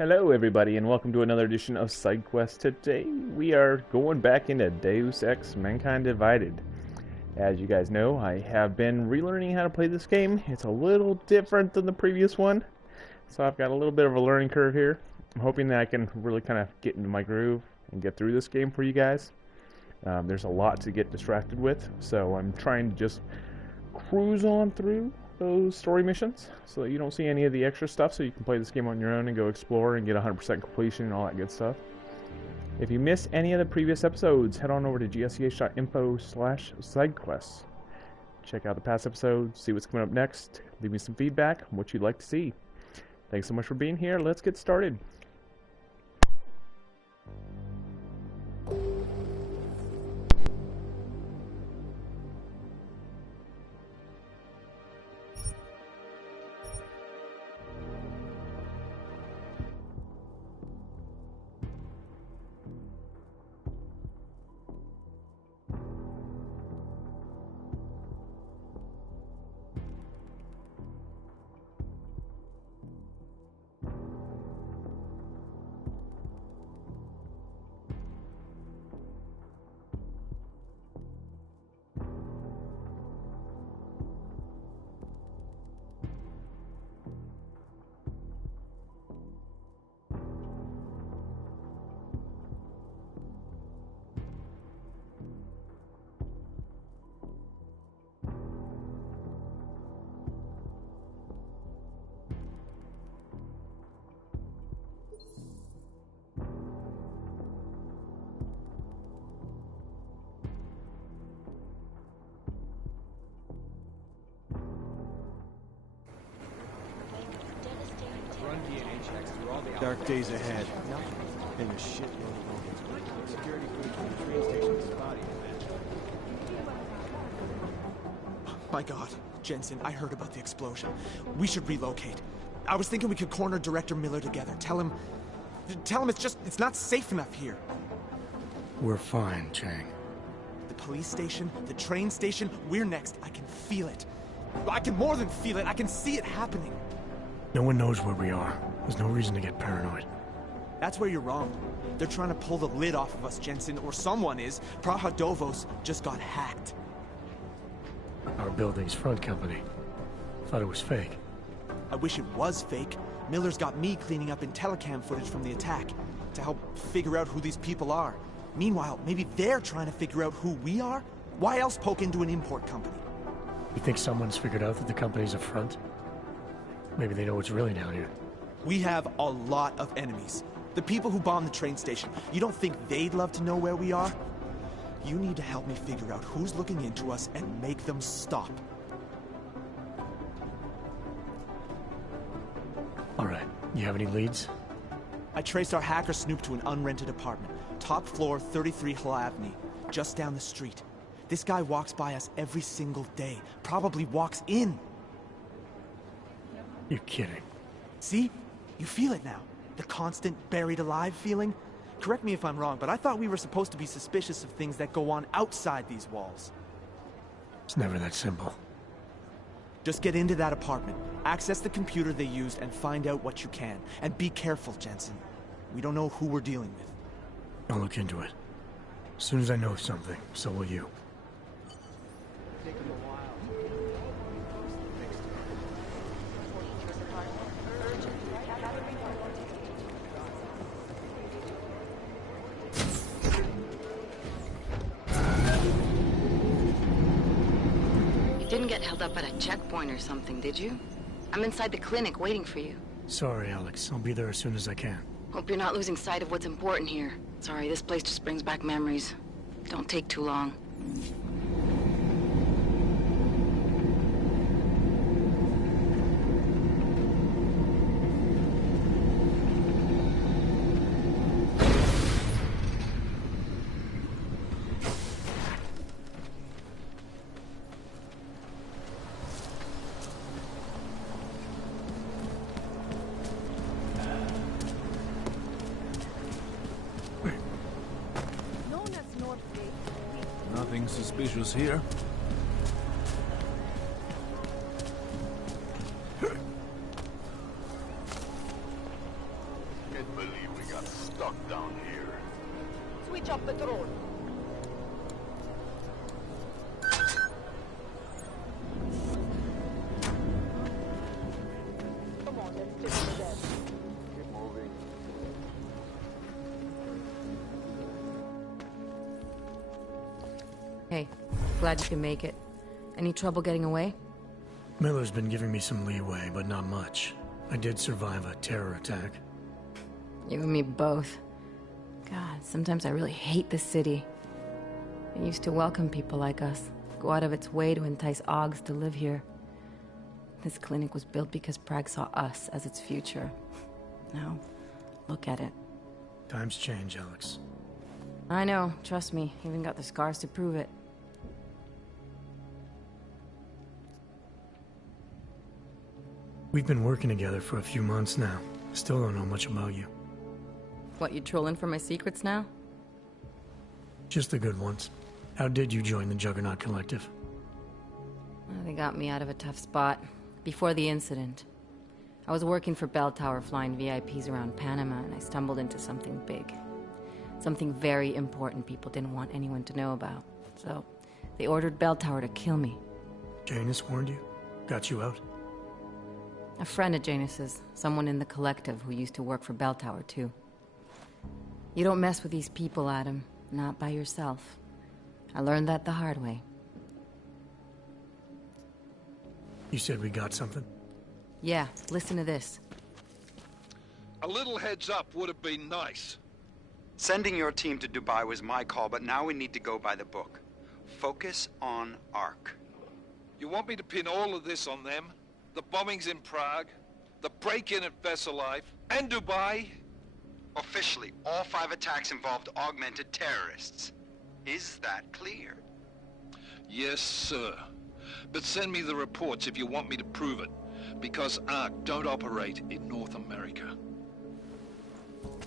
Hello everybody and welcome to another edition of SideQuest. Today we are going back into Deus Ex Mankind Divided. As you guys know, I have been relearning how to play this game. It's a little different than the previous one, so I've got a little bit of a learning curve here. I'm hoping that I can really kind of get into my groove and get through this game for you guys. There's a lot to get distracted with, so I'm trying to just cruise on through those story missions so that you don't see any of the extra stuff, so you can play this game on your own and go explore and get 100% completion and all that good stuff. If you miss any of the previous episodes, head on over to gsch.info/sidequests. Check out the past episodes, see what's coming up next, leave me some feedback on what you'd like to see. Thanks so much for being here. Let's get started. Dark days ahead. And a shitload of security footage from the train station is spotty. My God, Jensen, I heard about the explosion. We should relocate. I was thinking we could corner Director Miller together. Tell him it's not safe enough here. We're fine, Chang. The police station, the train station, we're next. I can feel it. I can more than feel it. I can see it happening. No one knows where we are. There's no reason to get paranoid. That's where you're wrong. They're trying to pull the lid off of us, Jensen, or someone is. Praha Dovos just got hacked. Our building's front company. Thought it was fake. I wish it was fake. Miller's got me cleaning up IntelliCam footage from the attack to help figure out who these people are. Meanwhile, maybe they're trying to figure out who we are? Why else poke into an import company? You think someone's figured out that the company's a front? Maybe they know what's really down here. We have a lot of enemies. The people who bombed the train station. You don't think they'd love to know where we are? You need to help me figure out who's looking into us and make them stop. Alright, you have any leads? I traced our hacker snoop to an unrented apartment. Top floor, 33 Hlavny, just down the street. This guy walks by us every single day. Probably walks in. You're kidding. See? You feel it now. The constant buried alive feeling. Correct me if I'm wrong, but I thought we were supposed to be suspicious of things that go on outside these walls. It's never that simple. Just get into that apartment, access the computer they used, and find out what you can. And be careful, Jensen. We don't know who we're dealing with. I'll look into it. As soon as I know something, so will you. Didn't get held up at a checkpoint or something, did you? I'm inside the clinic waiting for you. Sorry, Alex. I'll be there as soon as I can. Hope you're not losing sight of what's important here. Sorry, this place just brings back memories. Don't take too long. Nothing suspicious here. got stuck down here. Switch off patrol. Come on, let's take the desk. Keep moving. Hey, glad you can make it. Any trouble getting away? Miller's been giving me some leeway, but not much. I did survive a terror attack. You and me both. God, sometimes I really hate this city. It used to welcome people like us, go out of its way to entice Augs to live here. This clinic was built because Prague saw us as its future. Now, look at it. Times change, Alex. I know, trust me, even got the scars to prove it. We've been working together for a few months now. Still don't know much about you. What, you trolling for my secrets now? Just the good ones. How did you join the Juggernaut Collective? Well, they got me out of a tough spot. Before the incident, I was working for Bell Tower flying VIPs around Panama, and I stumbled into something big. Something very important people didn't want anyone to know about. So, they ordered Bell Tower to kill me. Janus warned you? Got you out? A friend of Janus's, someone in the collective who used to work for Bell Tower too. You don't mess with these people, Adam. Not by yourself. I learned that the hard way. You said we got something? Yeah, listen to this. A little heads up would have been nice. Sending your team to Dubai was my call, but now we need to go by the book. Focus on Ark. You want me to pin all of this on them? The bombings in Prague, the break-in at Vesellife, and Dubai? Officially, all 5 attacks involved augmented terrorists. Is that clear? Yes, sir. But send me the reports if you want me to prove it, because Ark don't operate in North America.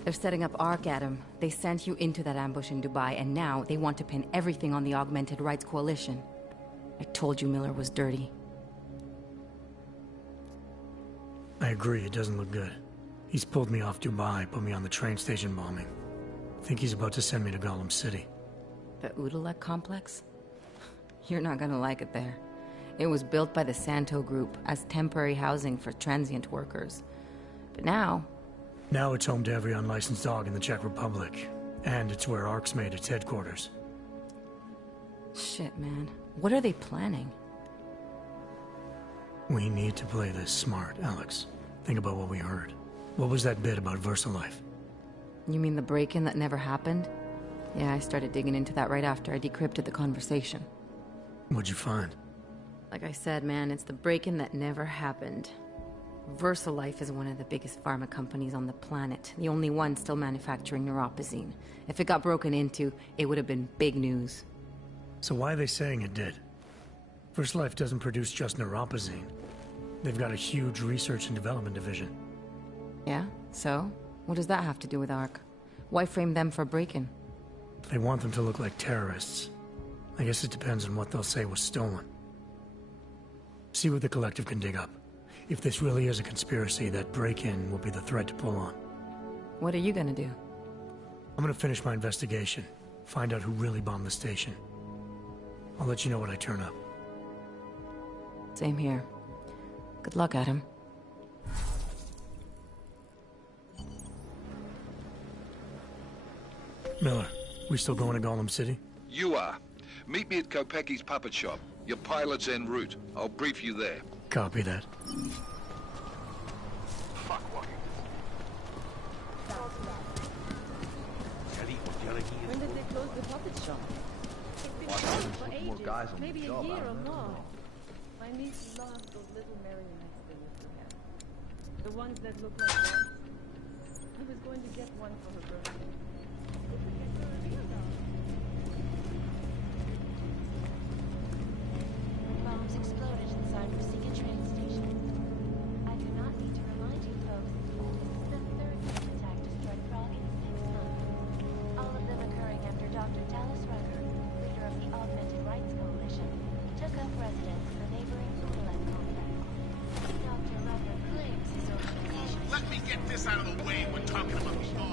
They're setting up Ark, Adam. They sent you into that ambush in Dubai, and now they want to pin everything on the Augmented Rights Coalition. I told you Miller was dirty. I agree, it doesn't look good. He's pulled me off Dubai, put me on the train station bombing. Think he's about to send me to Gollum City. The Udalek complex? You're not gonna like it there. It was built by the Santo Group as temporary housing for transient workers. But now... Now it's home to every unlicensed dog in the Czech Republic. And it's where Ark's made its headquarters. Shit, man. What are they planning? We need to play this smart, Alex. Think about what we heard. What was that bit about VersaLife? You mean the break-in that never happened? Yeah, I started digging into that right after I decrypted the conversation. What'd you find? Like I said, man, it's the break-in that never happened. VersaLife is one of the biggest pharma companies on the planet, the only one still manufacturing neuropozyne. If it got broken into, it would have been big news. So why are they saying it did? VersaLife doesn't produce just neuropozyne. They've got a huge research and development division. Yeah? So? What does that have to do with Ark? Why frame them for break-in? They want them to look like terrorists. I guess it depends on what they'll say was stolen. See what the collective can dig up. If this really is a conspiracy, that break-in will be the thread to pull on. What are you gonna do? I'm gonna finish my investigation. Find out who really bombed the station. I'll let you know when I turn up. Same here. Good luck, Adam. Miller, we still going to Gollum City? You are. Meet me at Kopecki's puppet shop. Your pilot's en route. I'll brief you there. Copy that. Fuck walking. When did they close the puppet shop? It's been closed for ages, maybe a year or more. My niece loves those little marionettes they used to have. The ones that look like dogs. I was going to get one for her birthday. We could get her a real dog. Bombs exploded inside Rosica train station. I do not need to remind you folks, this is the third bomb attack destroyed Prague in 6 months. All of them occurring after Dr. Dallas Rucker, leader of the Augmented Rights Coalition, took up residence in the neighboring Udalek complex. Dr. Rucker claims his organization... Let me get this out of the way. We're talking about the law.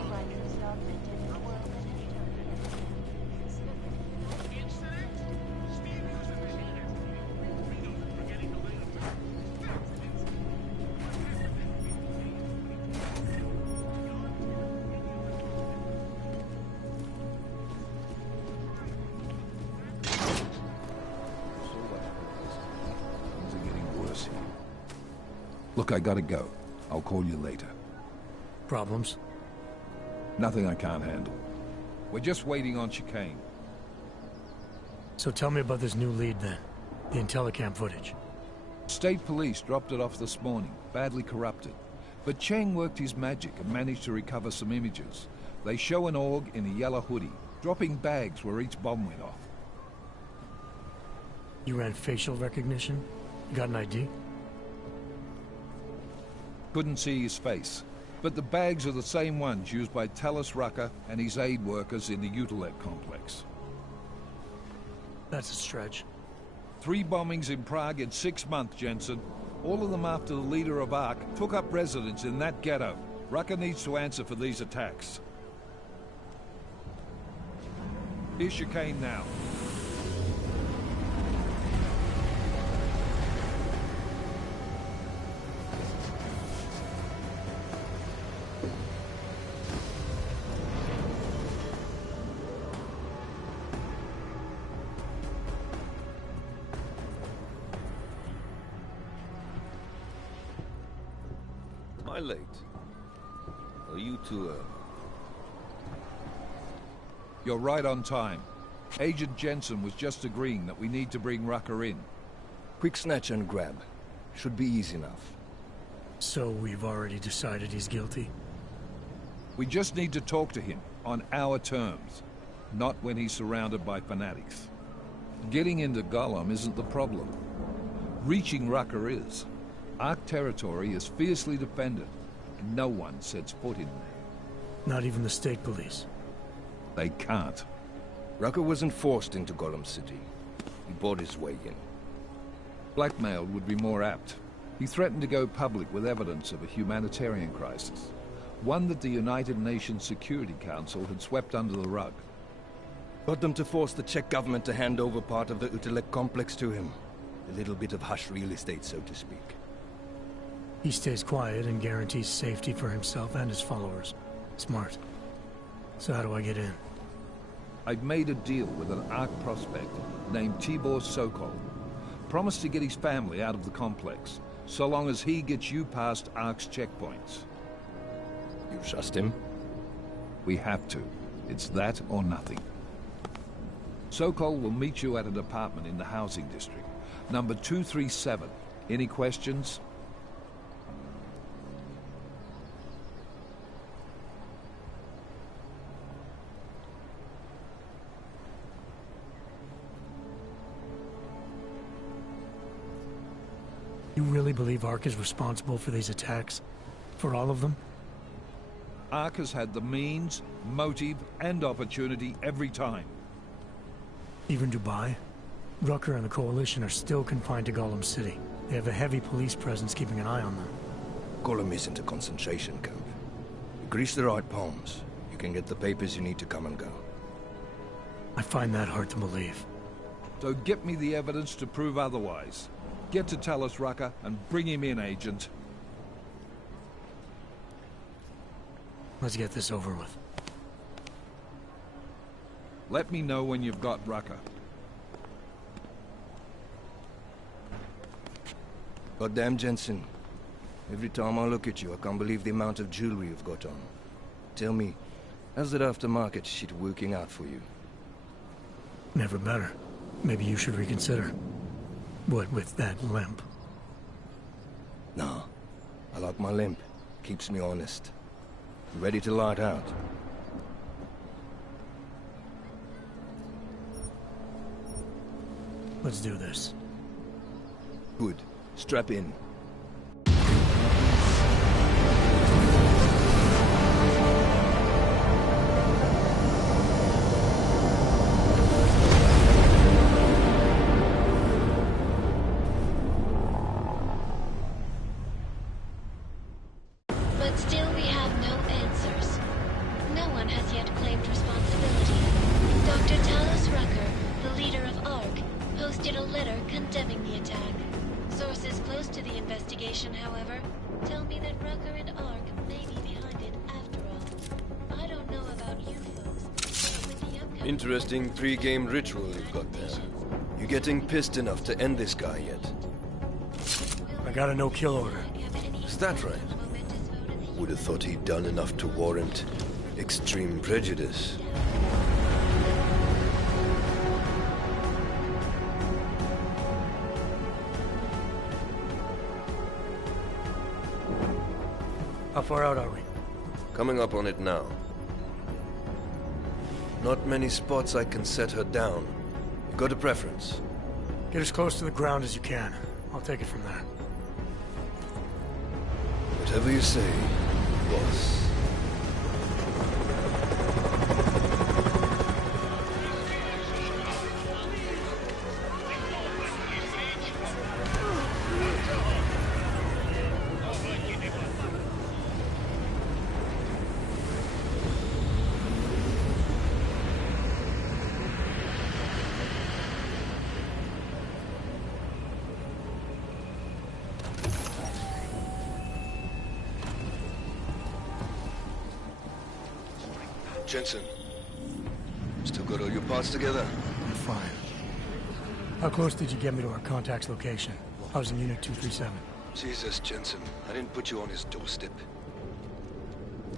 Look, I gotta go. I'll call you later. Problems? Nothing I can't handle. We're just waiting on chicane. So tell me about this new lead then. The Intellicam footage. State police dropped it off this morning, badly corrupted. But Cheng worked his magic and managed to recover some images. They show an org in a yellow hoodie, dropping bags where each bomb went off. You ran facial recognition? You got an ID? Couldn't see his face, but the bags are the same ones used by Talos Rucker and his aid workers in the Utilet complex. That's a stretch. 3 bombings in Prague in 6 months, Jensen. All of them after the leader of ARC took up residence in that ghetto. Rucker needs to answer for these attacks. Here's chicane now. Am I late? Are you too early? You're right on time. Agent Jensen was just agreeing that we need to bring Rucker in. Quick snatch and grab. Should be easy enough. So we've already decided he's guilty? We just need to talk to him on our terms, not when he's surrounded by fanatics. Getting into Gollum isn't the problem. Reaching Rucker is. ARC territory is fiercely defended, and no one sets foot in there. Not even the state police? They can't. Rucker wasn't forced into Gollum City. He bought his way in. Blackmailed would be more apt. He threatened to go public with evidence of a humanitarian crisis, one that the United Nations Security Council had swept under the rug. Got them to force the Czech government to hand over part of the Utilet complex to him. A little bit of hush real estate, so to speak. He stays quiet and guarantees safety for himself and his followers. Smart. So how do I get in? I've made a deal with an ARC prospect named Tibor Sokol. Promised to get his family out of the complex, so long as he gets you past ARC's checkpoints. You trust him? We have to. It's that or nothing. Sokol will meet you at an apartment in the housing district. Number 237. Any questions? You really believe ARC is responsible for these attacks? For all of them? ARC has had the means, motive, and opportunity every time. Even Dubai? Rucker and the Coalition are still confined to Gollum City. They have a heavy police presence keeping an eye on them. Gollum isn't a concentration camp. You grease the right palms. You can get the papers you need to come and go. I find that hard to believe. So get me the evidence to prove otherwise. Get to Talos Rucker and bring him in, Agent. Let's get this over with. Let me know when you've got Rucker. Goddamn, Jensen. Every time I look at you, I can't believe the amount of jewelry you've got on. Tell me, how's that aftermarket shit working out for you? Never better. Maybe you should reconsider. What with that limp? Nah. I like my limp. Keeps me honest. Ready to light out. Let's do this. Good. Strap in. But still we have issued a letter condemning the attack. Sources close to the investigation, however, tell me that Rucker and Ark may be behind it after all. I don't know about you folks, but with the upcoming... Interesting pre-game ritual you've got there. You getting pissed enough to end this guy yet? I got a no-kill order. Is that right? Would have thought he'd done enough to warrant extreme prejudice. How far out are we? Coming up on it now. Not many spots I can set her down. You got a preference? Get as close to the ground as you can. I'll take it from there. Whatever you say, boss. Jensen, still got all your parts together? I'm fine. How close did you get me to our contact's location? I was in Unit 237. Jesus, Jensen, I didn't put you on his doorstep.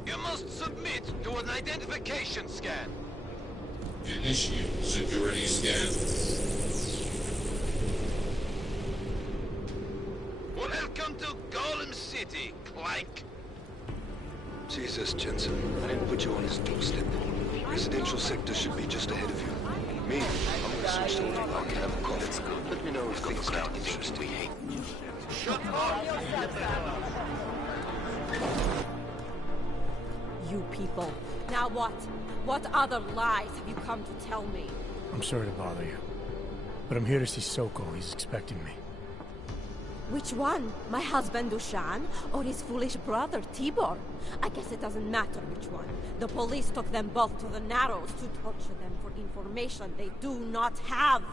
You must submit to an identification scan. Initiate security scan. Welcome to Golem City, Clank. Jesus, Jensen, I didn't put you on his doorstep. Residential sector should be just ahead of you. Me, I'm gonna switch to over. I can have a coffee. Let me know if things get interesting. You people. Now what? What other lies have you come to tell me? I'm sorry to bother you, but I'm here to see Sokol. He's expecting me. Which one? My husband Dushan, or his foolish brother Tibor? I guess it doesn't matter which one. The police took them both to the Narrows to torture them for information they do not have.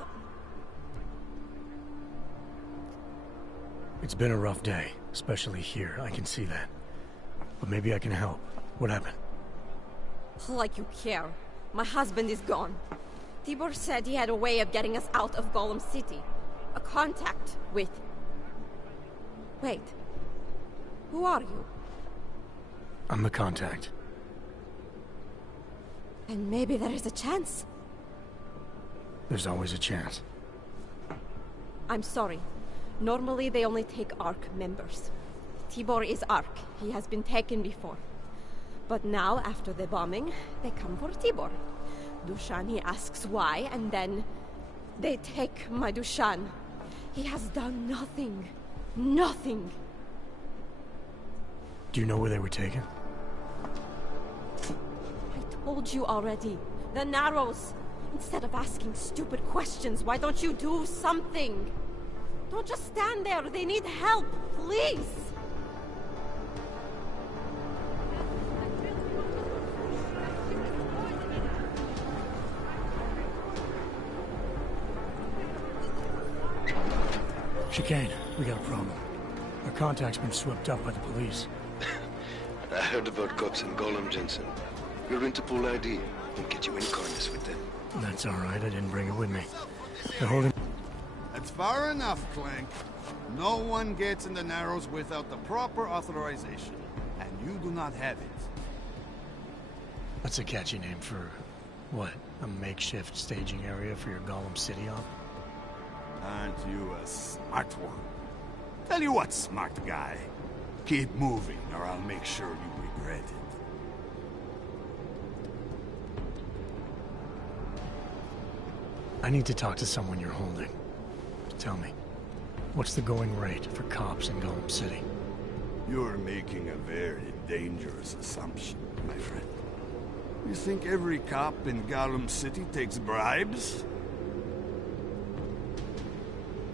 It's been a rough day, especially here. I can see that. But maybe I can help. What happened? Like you care. My husband is gone. Tibor said he had a way of getting us out of Golem City. A contact with... Wait. Who are you? I'm the contact. And maybe there is a chance. There's always a chance. I'm sorry. Normally they only take ARC members. Tibor is ARC. He has been taken before. But now, after the bombing, they come for Tibor. Dushan, he asks why, and then they take my Dushan. He has done nothing. Nothing. Do you know where they were taken? I told you already. The Narrows. Instead of asking stupid questions, why don't you do something? Don't just stand there. They need help. Please. Chicane, we got a problem. Our contact's been swept up by the police. I heard about cops in Golem, Jensen. Your Interpol ID won't get you any kindness with them. That's all right. I didn't bring it with me. They're holding... That's far enough, Clank. No one gets in the Narrows without the proper authorization, and you do not have it. That's a catchy name for... what? A makeshift staging area for your Golem City op? Aren't you a smart one? Tell you what, smart guy. Keep moving, or I'll make sure you regret it. I need to talk to someone you're holding. Tell me, what's the going rate for cops in Golem City? You're making a very dangerous assumption, my friend. You think every cop in Golem City takes bribes?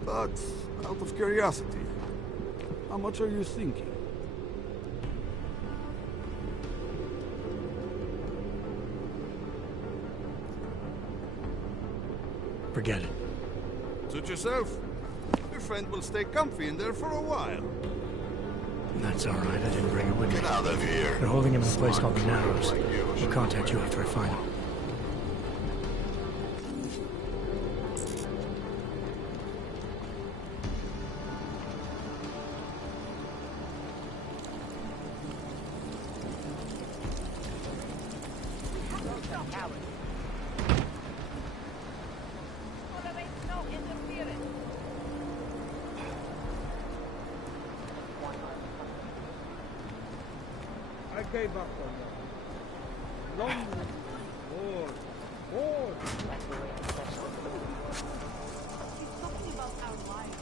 But, out of curiosity, how much are you thinking? Forget it. Suit yourself. Your friend will stay comfy in there for a while. That's alright, I didn't bring it with me. Get out of here. They're holding him in a place called the Narrows. I'll contact you after I find him. I gave up on them. Long bored. He's talking about our lives.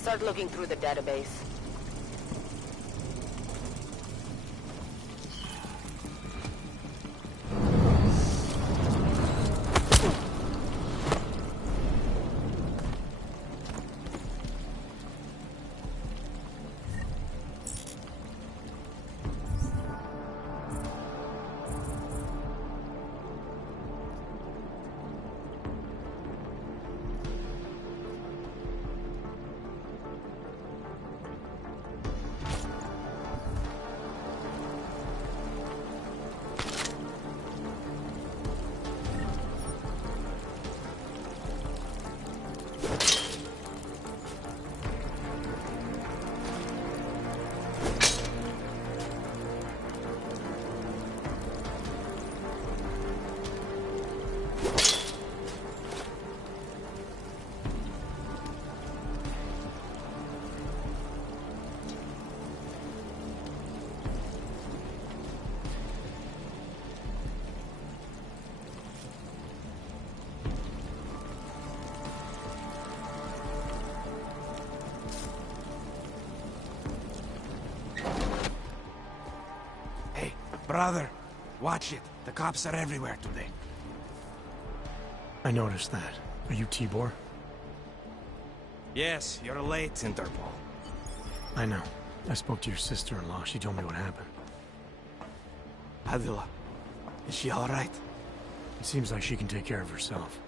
Start looking through the database. Brother, watch it. The cops are everywhere today. I noticed that. Are you Tibor? Yes, you're late, Interpol. I know. I spoke to your sister-in-law. She told me what happened. Adila, is she alright? It seems like she can take care of herself.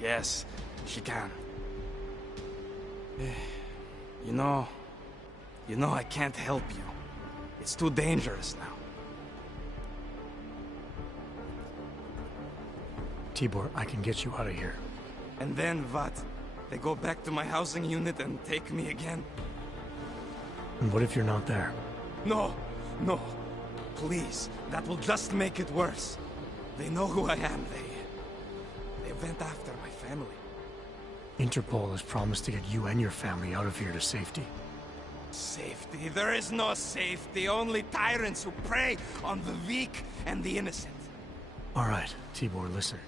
Yes, she can. You know, I can't help you. It's too dangerous now. Tibor, I can get you out of here. And then what? They go back to my housing unit and take me again? And what if you're not there? No, no. Please, that will just make it worse. They know who I am. They went after my family. Interpol has promised to get you and your family out of here to safety. Safety? There is no safety. Only tyrants who prey on the weak and the innocent. Alright, Tibor, listen.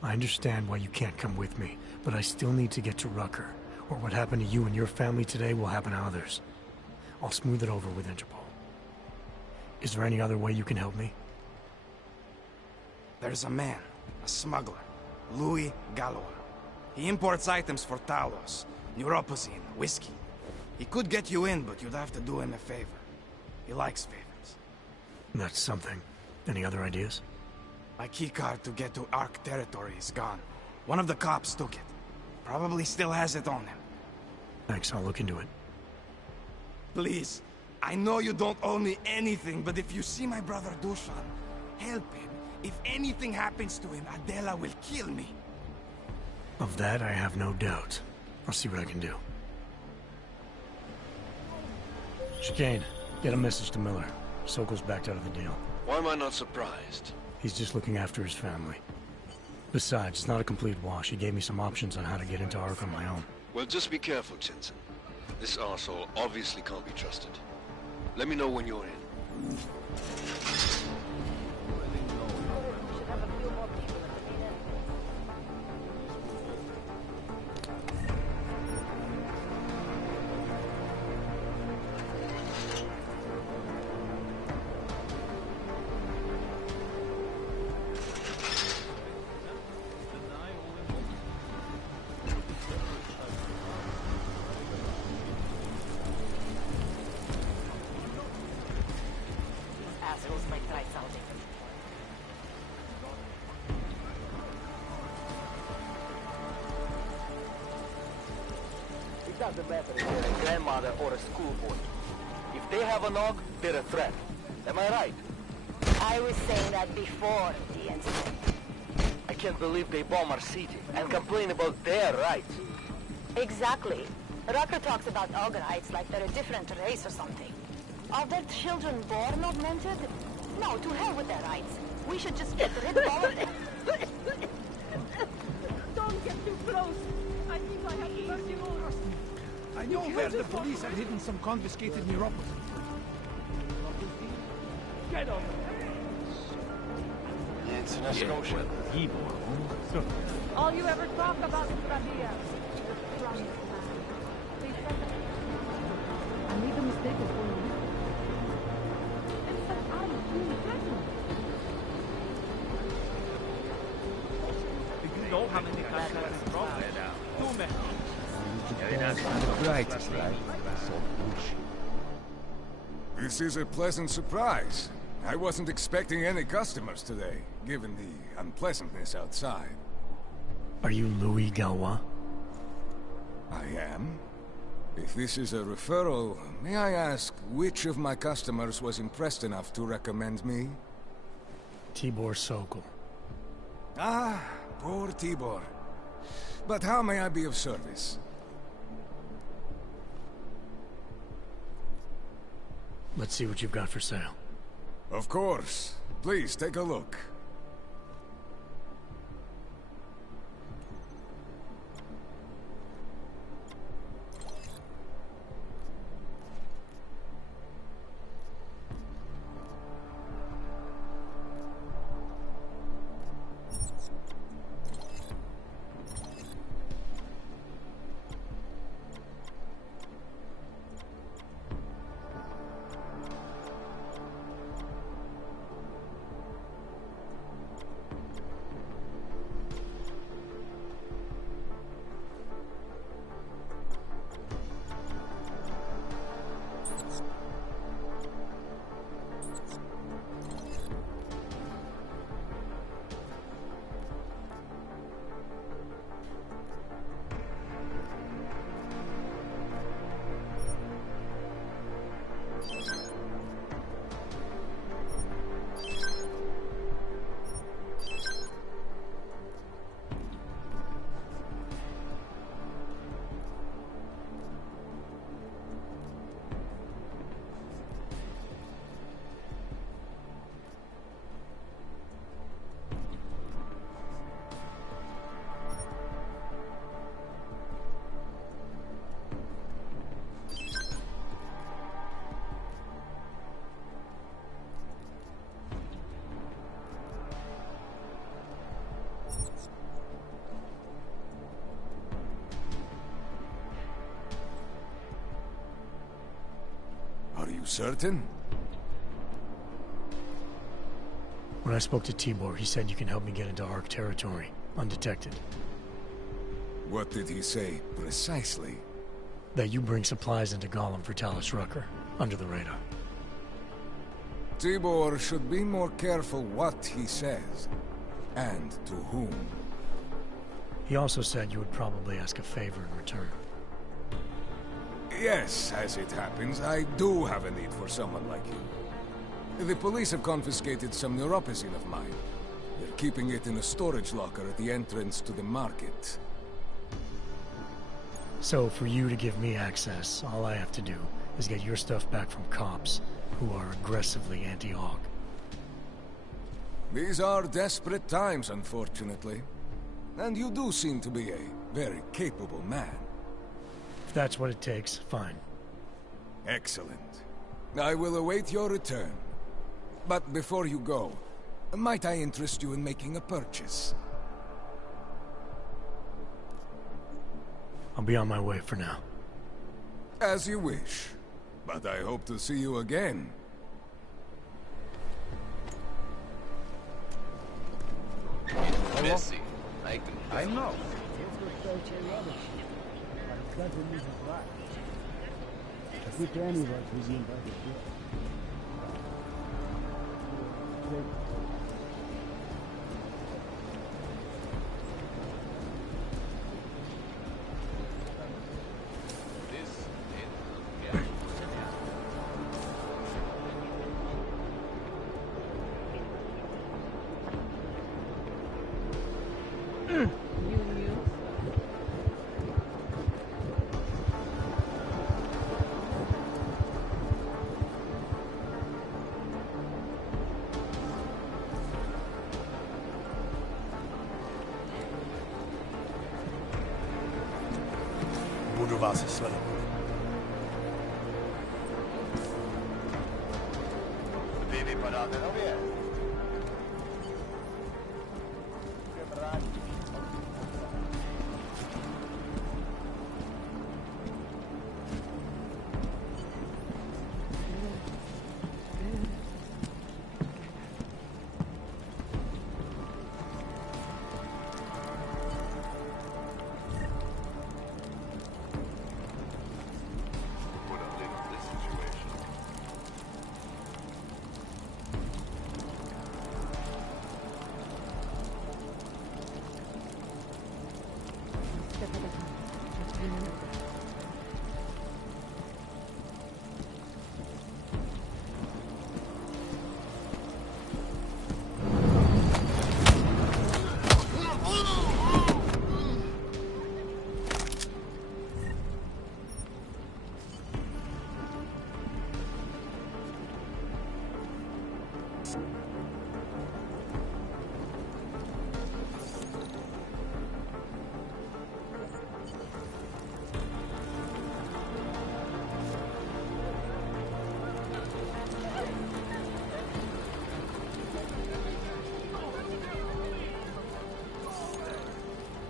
I understand why you can't come with me, but I still need to get to Rucker, or what happened to you and your family today will happen to others. I'll smooth it over with Interpol. Is there any other way you can help me? There's a man, a smuggler, Louis Galois. He imports items for Talos, neuropozyne, whiskey. He could get you in, but you'd have to do him a favor. He likes favors. That's something. Any other ideas? My keycard to get to Ark territory is gone. One of the cops took it. Probably still has it on him. Thanks, I'll look into it. Please, I know you don't owe me anything, but if you see my brother Dushan, help him. If anything happens to him, Adela will kill me. Of that, I have no doubt. I'll see what I can do. Chicane, get a message to Miller. Sokol's backed out of the deal. Why am I not surprised? He's just looking after his family. Besides, it's not a complete wash. He gave me some options on how to get into Ark on my own. Well, just be careful, Jensen. This arsehole obviously can't be trusted. Let me know when you're in. scoundrels might try something. It doesn't matter if they're a grandmother or a schoolboy. If they have a nog, they're a threat. Am I right? I was saying that before the incident. I can't believe they bomb our city and complain about their rights. Exactly. Rucker talks about our rights like they're a different race or something. Are their children born augmented? No, to hell with their rights. We should just get rid of all of them. Don't get too close. I think I have tuberculosis. I know where the police have hidden some confiscated neuropathy. Get on. All you ever talk about is Rabia. They said that I made a mistake of one week. And said I was really pregnant. You know how many customers from there now? Two men. Right, right. This is a pleasant surprise. I wasn't expecting any customers today, given the unpleasantness outside. Are you Louis Galois? I am. If this is a referral, may I ask which of my customers was impressed enough to recommend me? Tibor Sokol. Ah, poor Tibor. But how may I be of service? Let's see what you've got for sale. Of course. Please, take a look. Are you certain? When I spoke to Tibor, he said you can help me get into Ark territory, undetected. What did he say, precisely? That you bring supplies into Gollum for Talus Rucker, under the radar. Tibor should be more careful what he says, and to whom. He also said you would probably ask a favor in return. Yes, as it happens, I do have a need for someone like you. The police have confiscated some neuropazine of mine. They're keeping it in a storage locker at the entrance to the market. So, for you to give me access, all I have to do is get your stuff back from cops who are aggressively anti-Hawk. These are desperate times, unfortunately. And you do seem to be a very capable man. If that's what it takes, fine. Excellent. I will await your return. But before you go, might I interest you in making a purchase? I'll be on my way for now. As you wish. But I hope to see you again. Messy. I know. вас своим. Vi vypadáte nově. Jsem rád.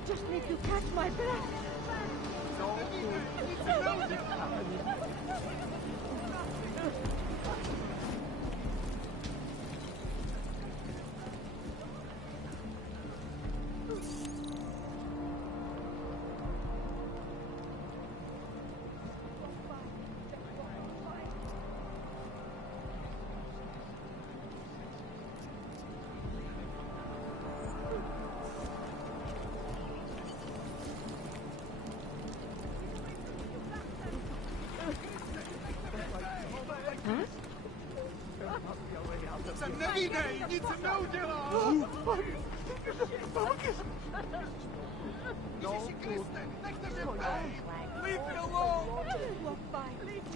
Just need to catch my breath. Nic neudělá! Nechte mě bejt! Leave me alone! Just walk by.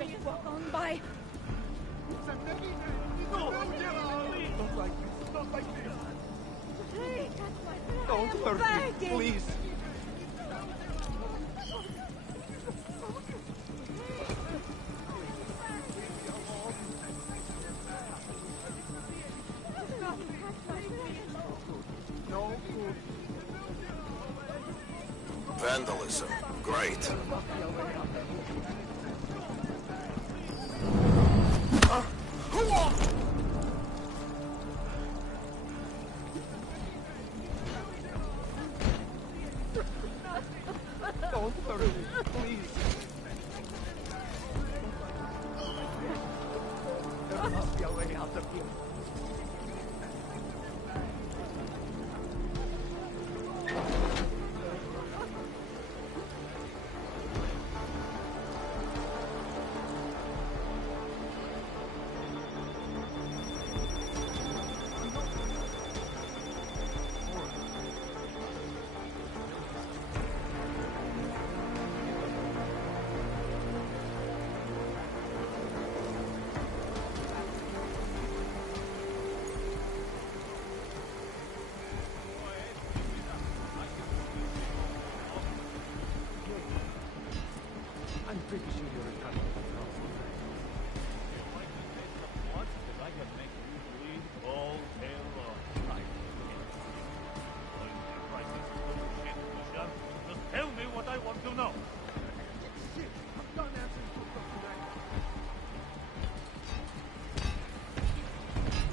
Just walk on by. Jsem nevinný! Nic neudělá! Don't like this. Don't like this. Hey, catch my breath. Don't hurt me, please. Vandalism. Great. Don't hurt me, please. There must be a way out of here. I'm pretty sure you're a kind of I can make you believe all day long. Just tell me what I want to know. Shit, I'm done answering questions tonight.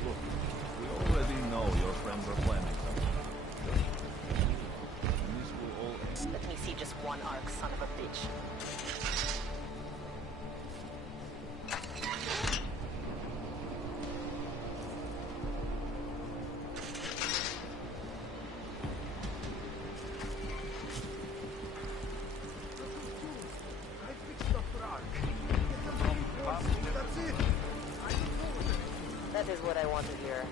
Look, we already know your friends are planning something. And this will all end. Let me see just one arc, son of a bitch. That is what I want to hear.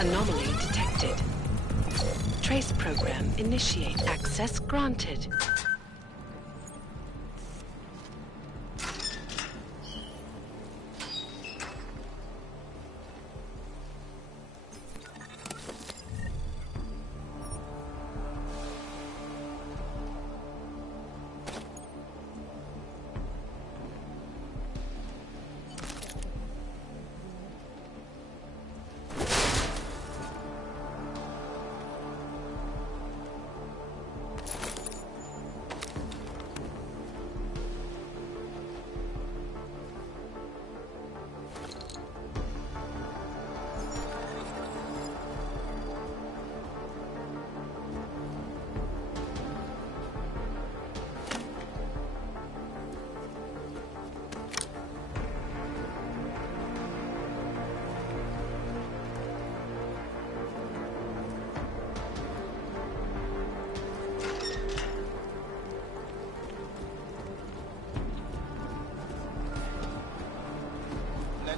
Anomaly detected. Trace program initiate. Access granted.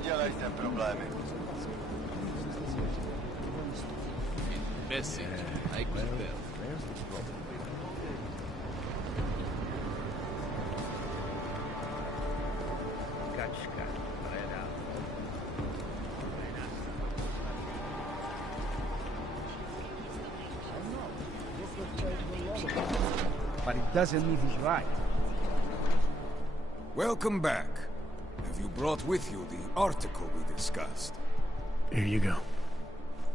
делайте проблемы. Message. I confirm. But it doesn't mean he's right. Welcome back. Have you brought with you the article we discussed? Here you go.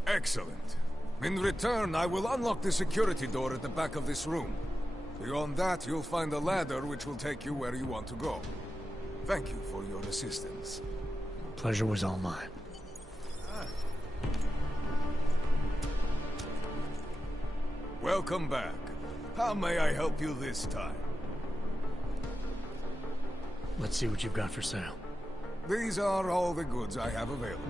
Excellent. In return, I will unlock the security door at the back of this room. Beyond that, you'll find a ladder which will take you where you want to go. Thank you for your assistance. Pleasure was all mine. Welcome back. How may I help you this time? Let's see what you've got for sale. These are all the goods I have available.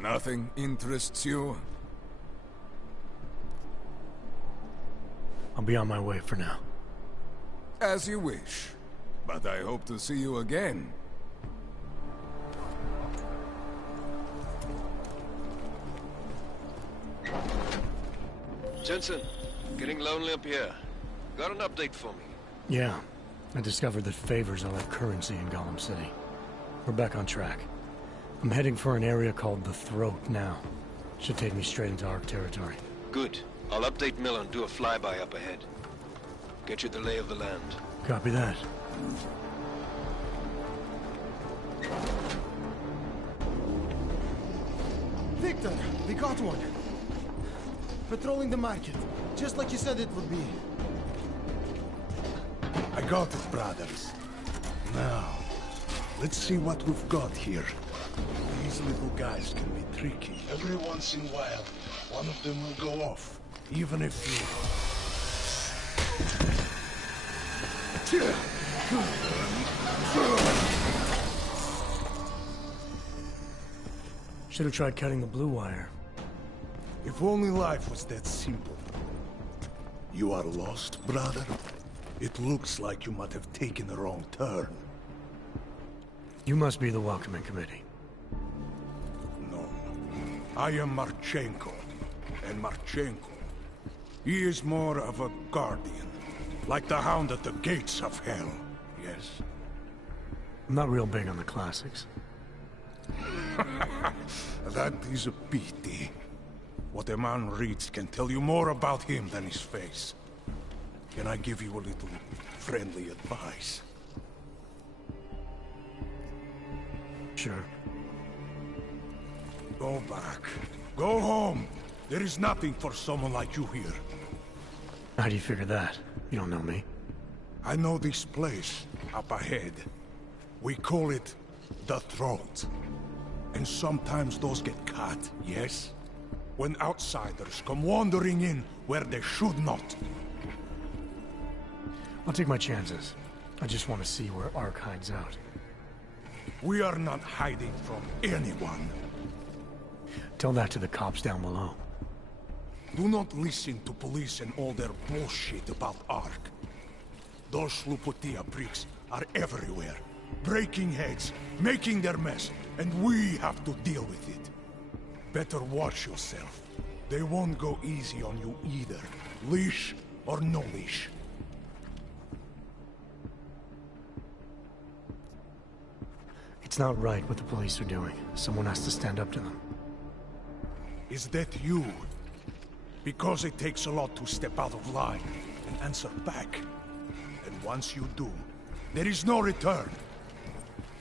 Nothing interests you? I'll be on my way for now. As you wish. But I hope to see you again. Jensen, getting lonely up here. Got an update for me? Yeah. I discovered that favors are like currency in Gollum City. We're back on track. I'm heading for an area called the Throat now. Should take me straight into Ark territory. Good. I'll update Miller and do a flyby up ahead. Get you the lay of the land. Copy that. Victor, we got one. Patrolling the market, just like you said it would be. I got it, brothers. Now, let's see what we've got here. These little guys can be tricky. Every once in a while, one of them will go off, even if you... Should have tried cutting the blue wire. If only life was that simple. You are lost, brother? It looks like you might have taken a wrong turn. You must be the welcoming committee. No. I am Marchenko. And Marchenko, he is more of a guardian. Like the hound at the gates of hell. Yes? I'm not real big on the classics. That is a pity. What a man reads can tell you more about him than his face. Can I give you a little friendly advice? sure. Go back. Go home. There is nothing for someone like you here. How do you figure that? You don't know me. I know this place, up ahead. We call it the Throat. And sometimes those get cut, yes? When outsiders come wandering in where they should not. I'll take my chances. I just want to see where Ark hides out. We are not hiding from anyone. Tell that to the cops down below. Do not listen to police and all their bullshit about Ark. Those Slupotia pricks are everywhere, breaking heads, making their mess, and we have to deal with it. Better watch yourself. They won't go easy on you either, leash or no leash. It's not right what the police are doing. Someone has to stand up to them. Is that you? Because it takes a lot to step out of line and answer back. And once you do, there is no return.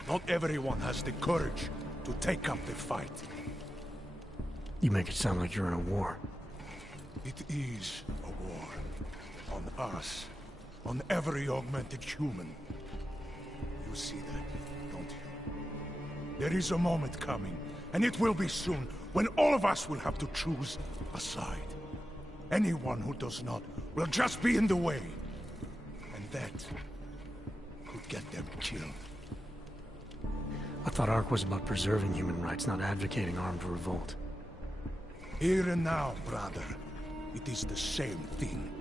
Not everyone has the courage to take up the fight. You make it sound like you're in a war. It is a war. On us. On every augmented human. You see that, don't you? There is a moment coming, and it will be soon, when all of us will have to choose a side. Anyone who does not will just be in the way. And that could get them killed. I thought Ark was about preserving human rights, not advocating armed revolt. Here and now, brother. It is the same thing.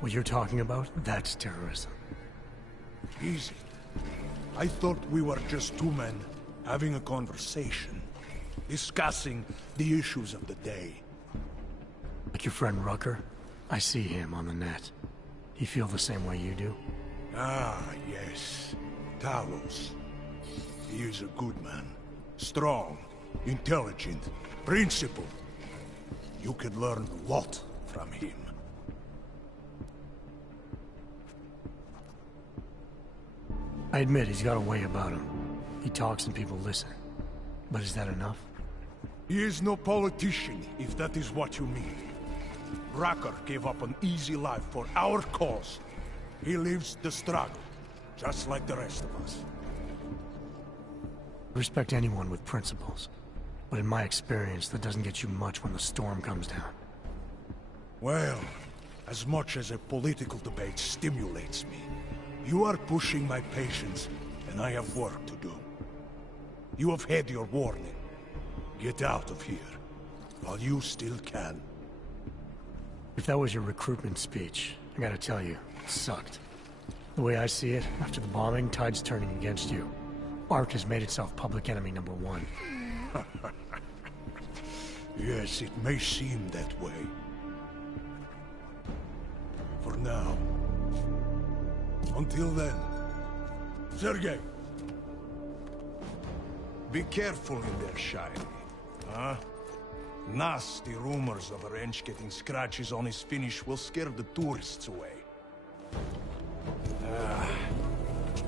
What you're talking about, that's terrorism. Easy. I thought we were just two men having a conversation, discussing the issues of the day. Like your friend Rucker? I see him on the net. He feel the same way you do? Ah, yes. Talos. He is a good man. Strong, intelligent, principled. You could learn a lot from him. I admit he's got a way about him. He talks and people listen. But is that enough? He is no politician, if that is what you mean. Rucker gave up an easy life for our cause. He lives the struggle, just like the rest of us. I respect anyone with principles. But in my experience, that doesn't get you much when the storm comes down. Well, as much as a political debate stimulates me, you are pushing my patience, and I have work to do. You have had your warning. Get out of here, while you still can. If that was your recruitment speech, I gotta tell you, it sucked. The way I see it, after the bombing, tide's turning against you. Ark has made itself public enemy #1. Yes, it may seem that way. For now. Until then. Sergei! Be careful in there, Shiny. Huh? Nasty rumors of a wrench getting scratches on his finish will scare the tourists away. Ah,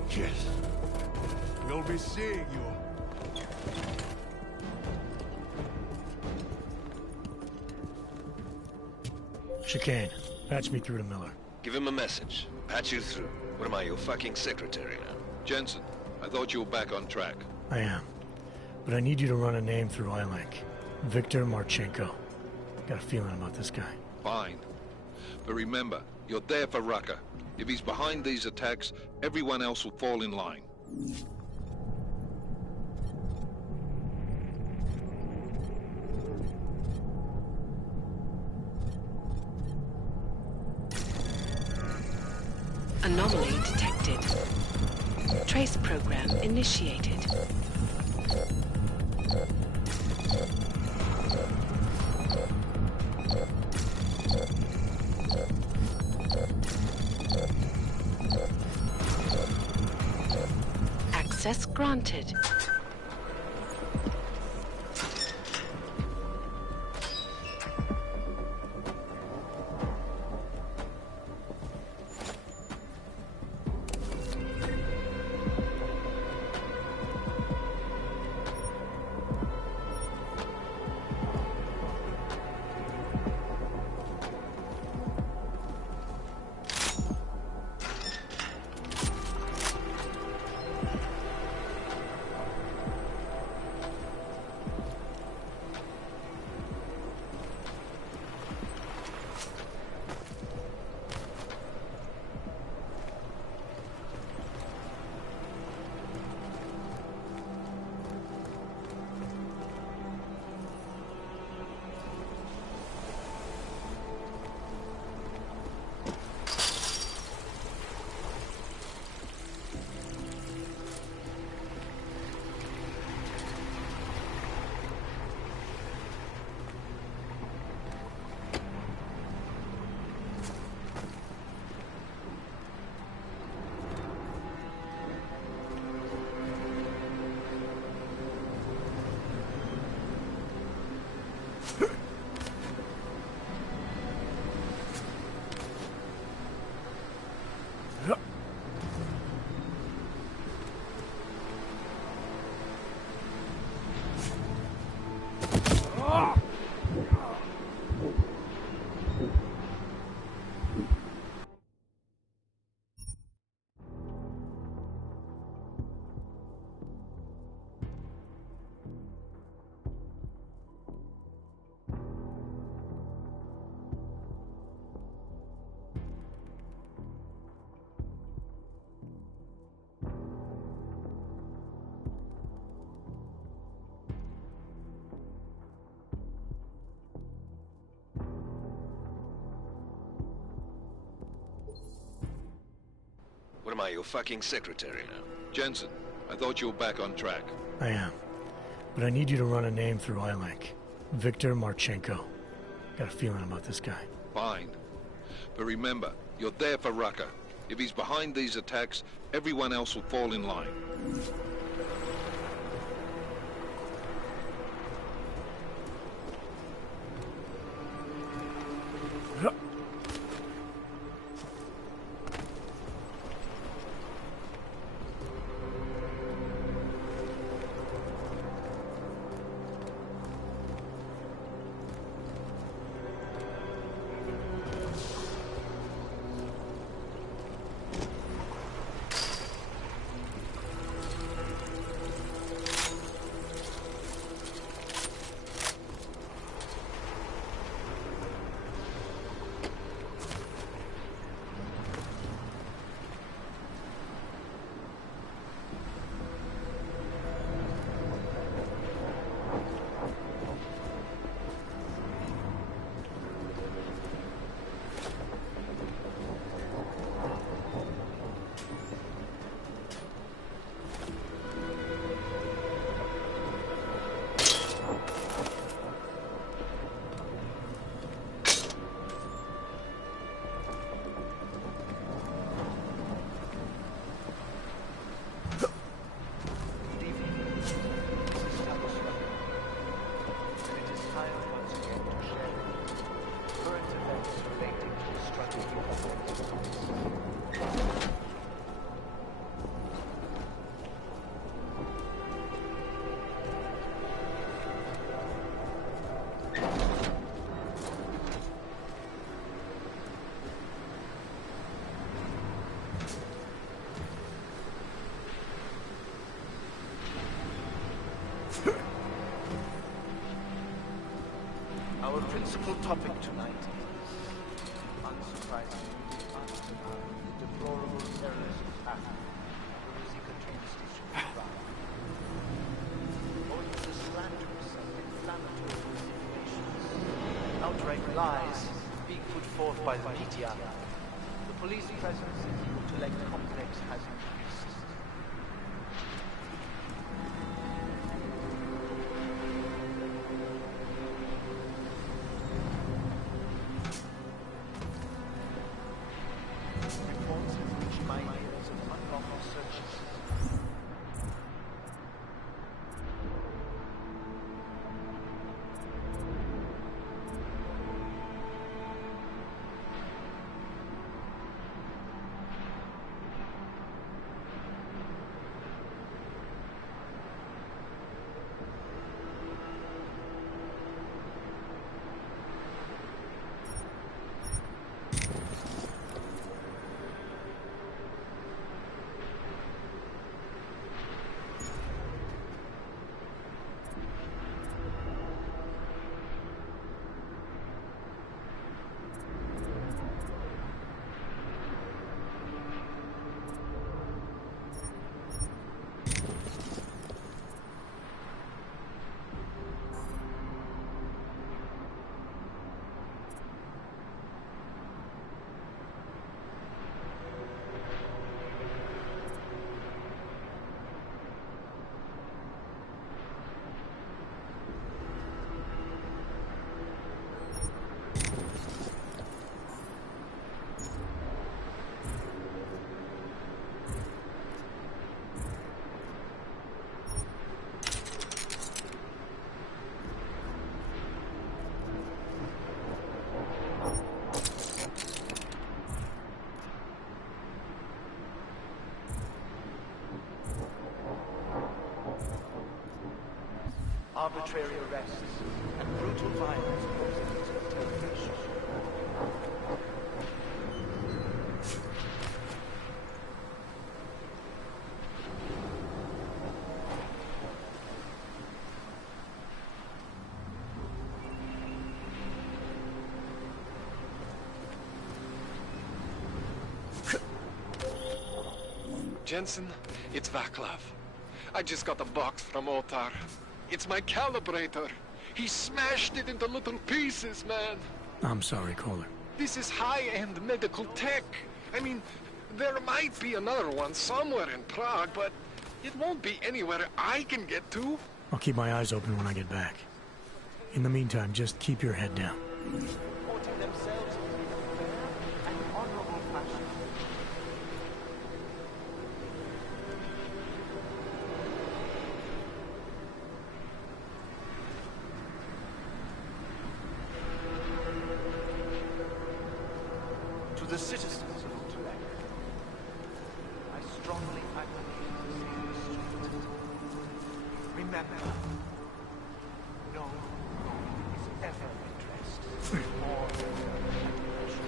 yes. We'll be seeing you. Chicane, patch me through to Miller. Give him a message. Patch you through. What am I, your fucking secretary now? Jensen, I thought you were back on track. I am. But I need you to run a name through iLink. Victor Marchenko. Got a feeling about this guy. Fine. But remember, you're there for Rucker. If he's behind these attacks, everyone else will fall in line. Anomaly detected. Trace program initiated. Access granted. I your fucking secretary now? Jensen, I thought you were back on track. I am. But I need you to run a name through iLink. Viktor Marchenko. Got a feeling about this guy. Fine. But remember, you're there for Rucker. If he's behind these attacks, everyone else will fall in line. Our principal topic tonight is, unsurprisingly, the deplorable terrorist attack on the Ruzicka train station in Prague. Owing to slanderous and inflammatory insinuations, outright lies being put forth by the media, the police presence in the intellect complex has increased. Reports have reached my ears of unlawful searches. Arbitrary arrests and brutal violence posing its interrogation. Jensen, it's Vaclav. I just got a box from Otar. It's my calibrator. He smashed it into little pieces, man. I'm sorry, Kohler. This is high-end medical tech. I mean, There might be another one somewhere in Prague, but it won't be anywhere I can get to. I'll keep my eyes open when I get back. In the meantime, just keep your head down. Reporting themselves in a fair and honorable fashion. To the citizens of Utrecht, I strongly advocate the same restraint. Remember, no wrong is ever redressed or admiration.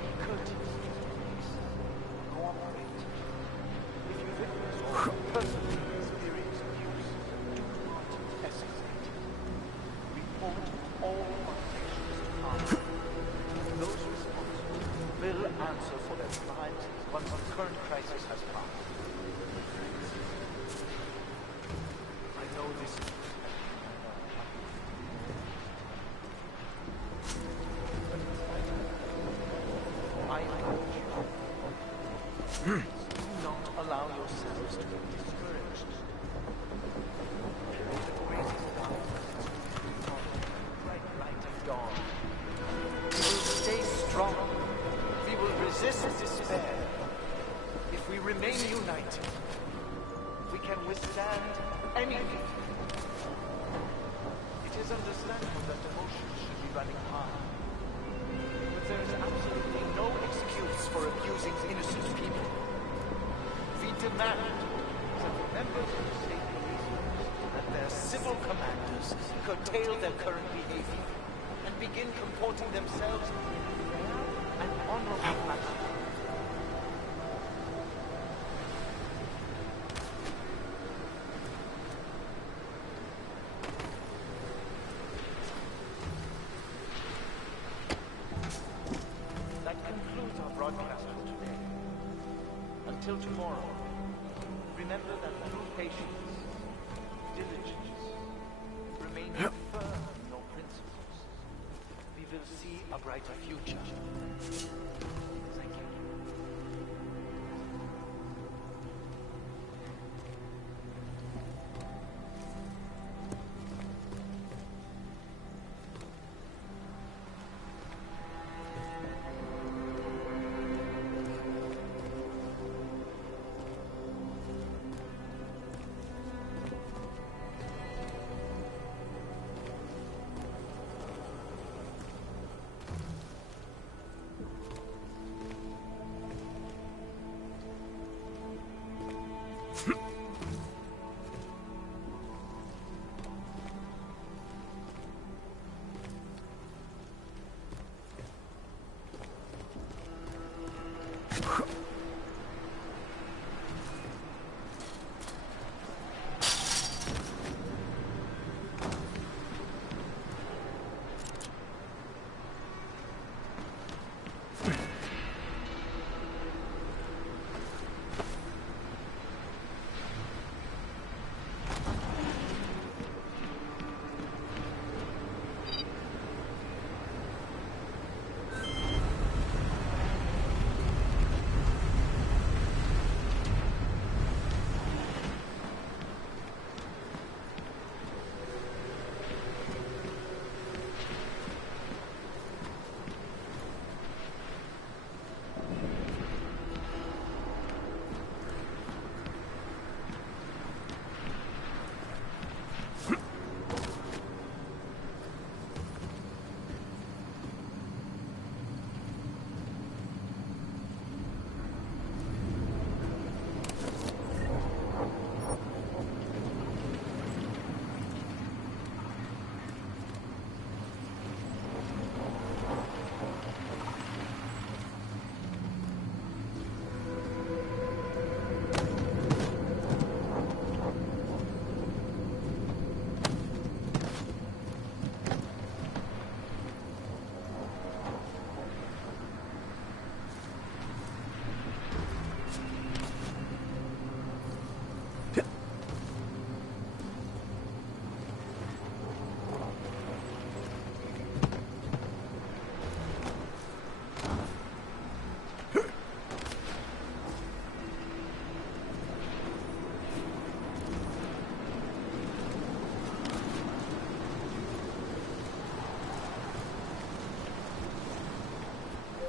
Be courteous to the police. Cooperate. If you witness or personally experience abuse, do not escalate. Report all violations to harm. Those responsible will answer for their crimes once the current crisis has passed. I know this is I urge you. Do not allow yourselves to be discouraged. The greatest hour is bright light of dawn. We will stay strong. We will resist despair. If we remain united, we can withstand anything. It is understandable that emotions should be running high. But there is absolutely no excuse for abusing innocent people. We demand that the members of the state police that their civil commanders curtail their current behavior and begin comporting themselves in a fair and honorable fashion. That concludes our broadcast for today. Until tomorrow, remember that through patience, diligence, remaining firm in your principles, we will see a brighter future. Thank you.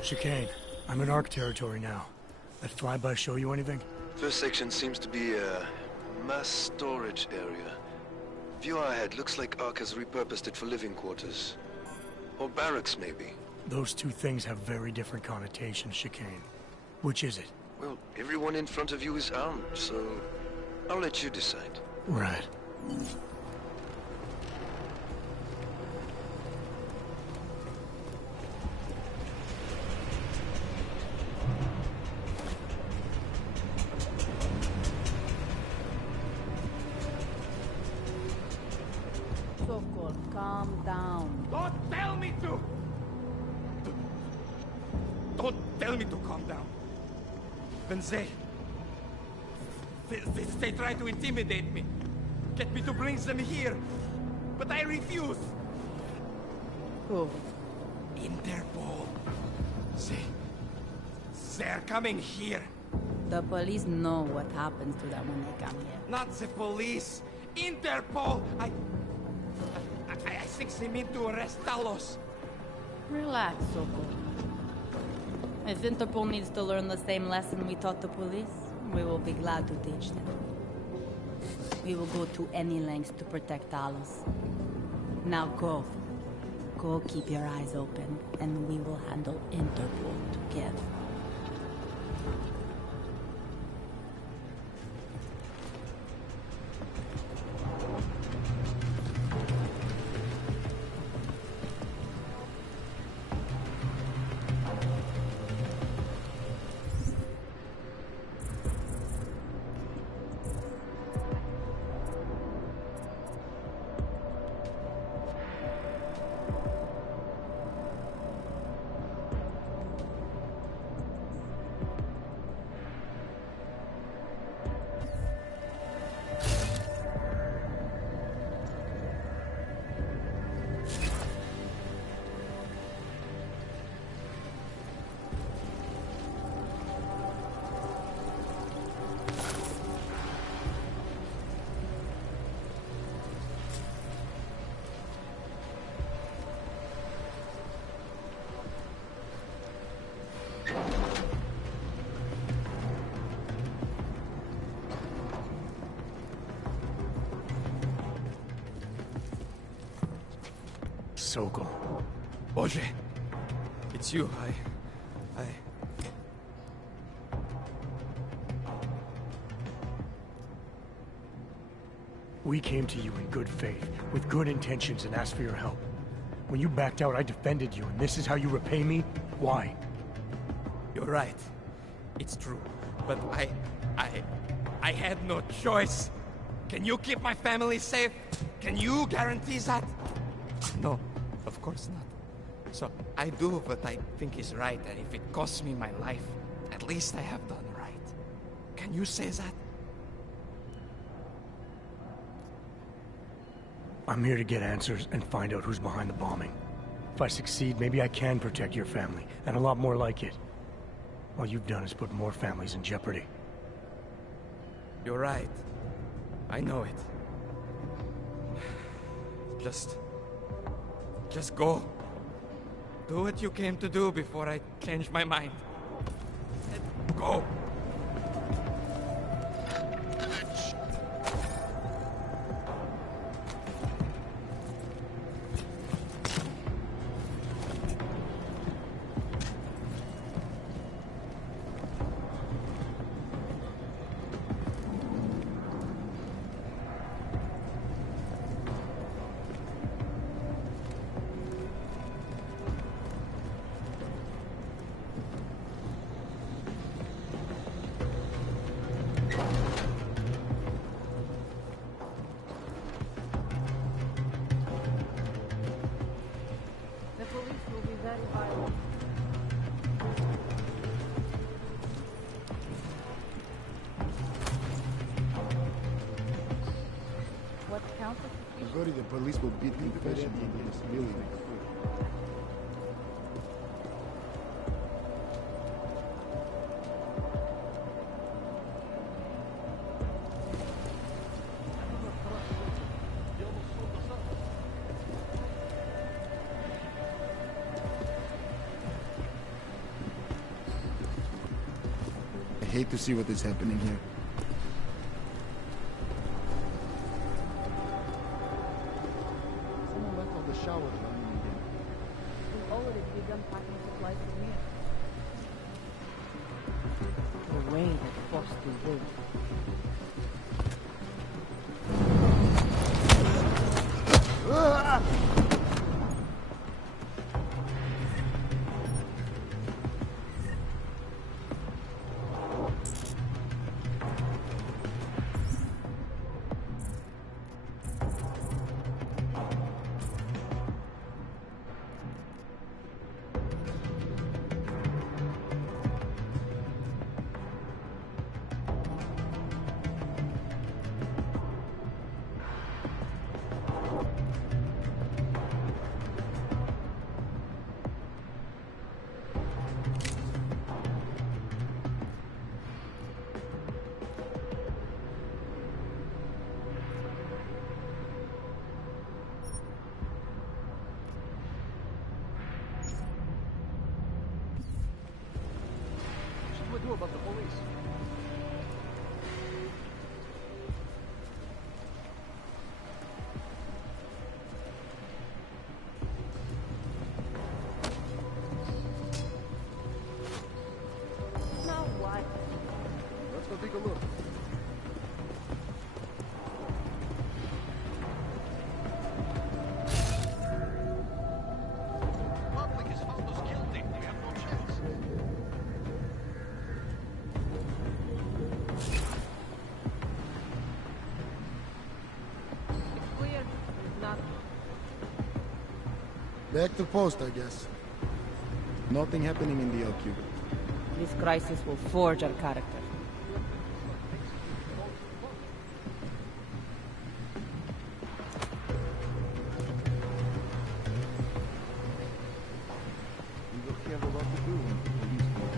Chicane, I'm in ARC territory now. That flyby show you anything? First section seems to be a mass storage area. View ahead looks like ARC has repurposed it for living quarters. Or barracks, maybe. Those two things have very different connotations, Chicane. Which is it? Well, everyone in front of you is armed, so I'll let you decide. Right. Sokol, calm down. Don't tell me to! Don't tell me to calm down. When they try to intimidate me. Get me to bring them here. But I refuse. Who? Interpol. They're coming here. The police know what happens to them when they come here. Not the police. Interpol. I think they mean to arrest Talos. Relax, Sokol. If Interpol needs to learn the same lesson we taught the police, we will be glad to teach them. We will go to any lengths to protect Talos. Now go. Go keep your eyes open, and we will handle Interpol together. Sokol. Boże, it's you. We came to you in good faith, with good intentions, and asked for your help. When you backed out, I defended you, and this is how you repay me? Why? You're right. It's true. But I had no choice. Can you keep my family safe? Can you guarantee that? No, of course not. So I do what I think is right, and if it costs me my life, at least I have done right. Can you say that? I'm here to get answers and find out who's behind the bombing. If I succeed, maybe I can protect your family, and a lot more like it. All you've done is put more families in jeopardy. You're right. I know it. Just go. Do what you came to do before I change my mind. Go. The police will beat confession from this building. hate to see what is happening here. Someone left all the showers running again. We've already begun packing supplies from here. The way that forced the will. What do we do about the police? Now what? Let's go take a look. Public has found us guilty. We have no chance. It's clear. There's nothing. Back to post, I guess. Nothing happening in the LQ. This crisis will forge our character. We will have a lot to do when the police come.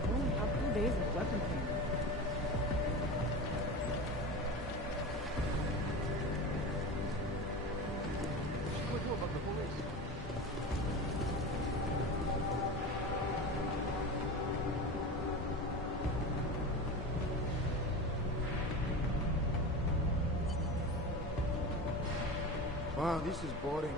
We only have 2 days of weapon training. What do we do about the police? Wow, this is boring.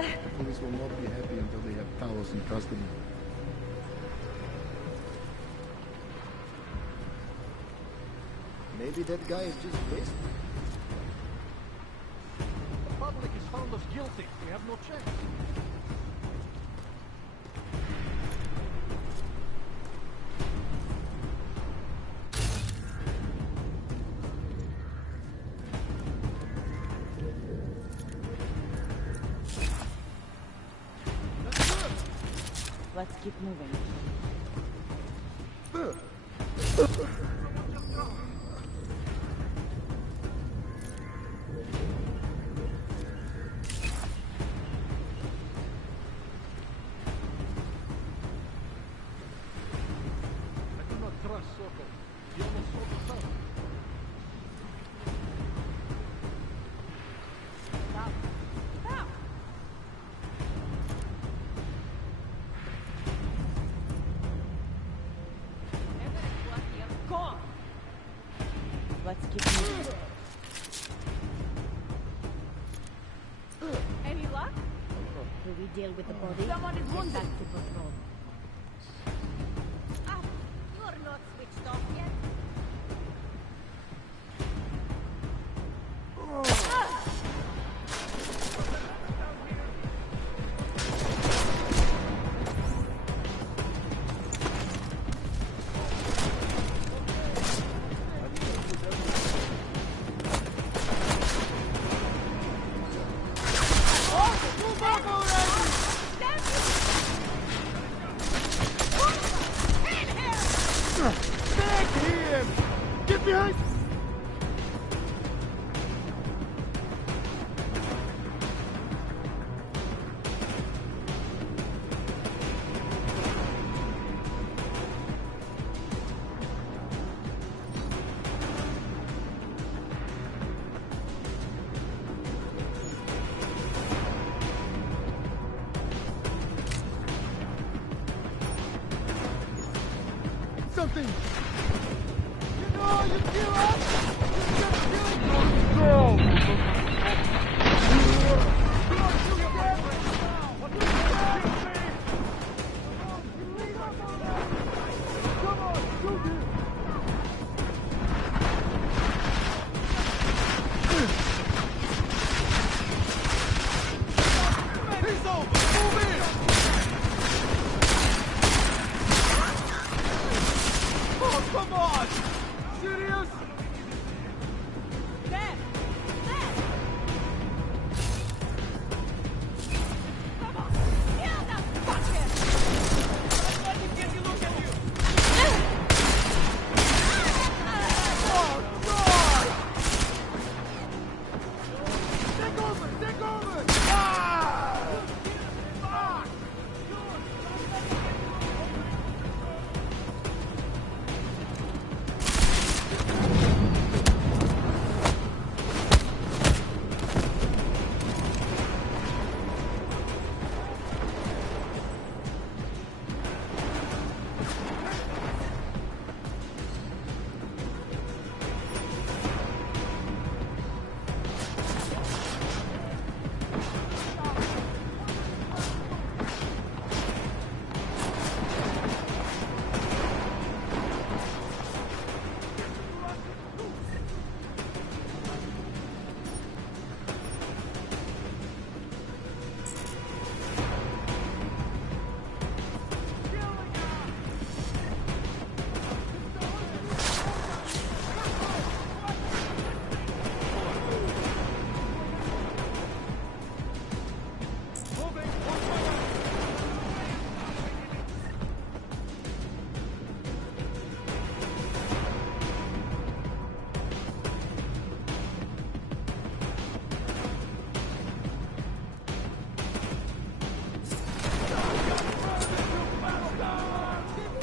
The police will not be happy until they have Talos in custody. Maybe that guy is just wasted. The public has found us guilty. We have no chance. Let's keep moving. I do not trust Sokol. He almost sold us out. Stop. Stop! Everything's lucky I'm gone. Till we deal with the body, Someone is get wounded. back to patrol. Ah, you're not switched off yet. Get behind! Something! You know, you kill us! You just kill He's over! Move in! Oh, come on! Serious? There! There! Come on! Kill that fucker! Don't let him get a look at you! Oh, God! Take over! Take over! Ah! Fuck!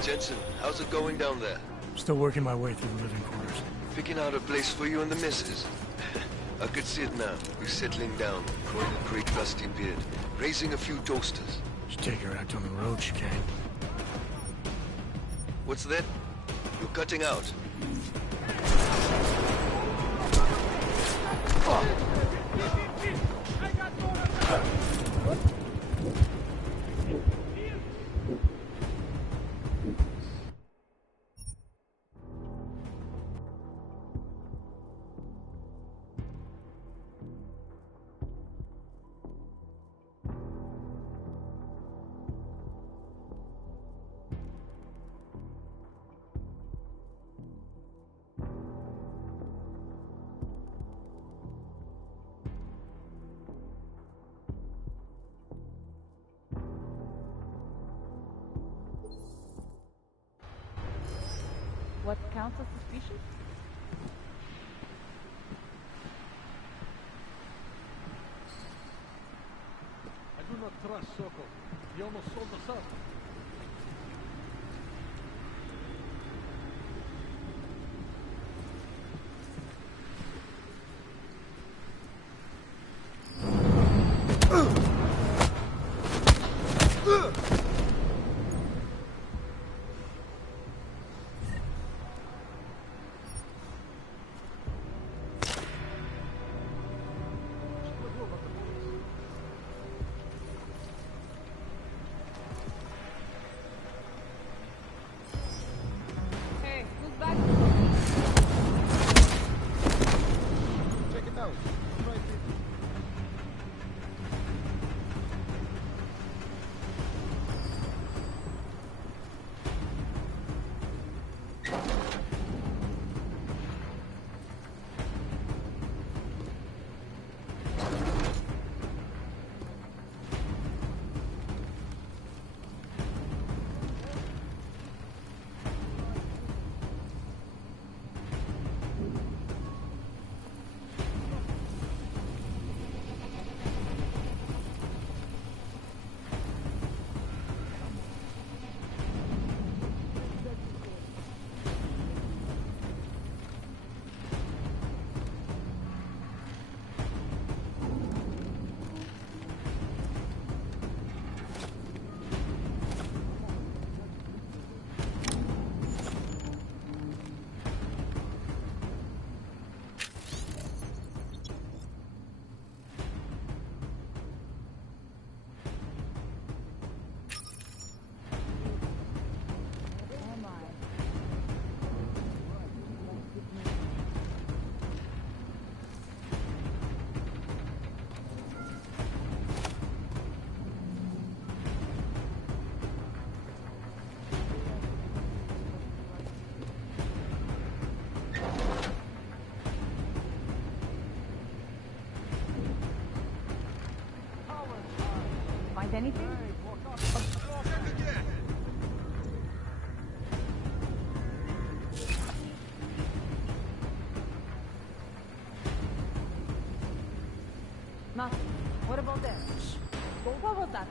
Jensen, how's it going down there? Still working my way through the living quarters. Picking out a place for you and the missus. I could see it now. You settling down, growing a great rusty beard, raising a few toasters. Should take her out on the road, Chicane. What's that? You're cutting out. What counts as suspicious? I do not trust Soko. He almost sold us up. Find anything? Nothing. What about that? What about that?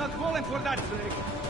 not falling for that trick.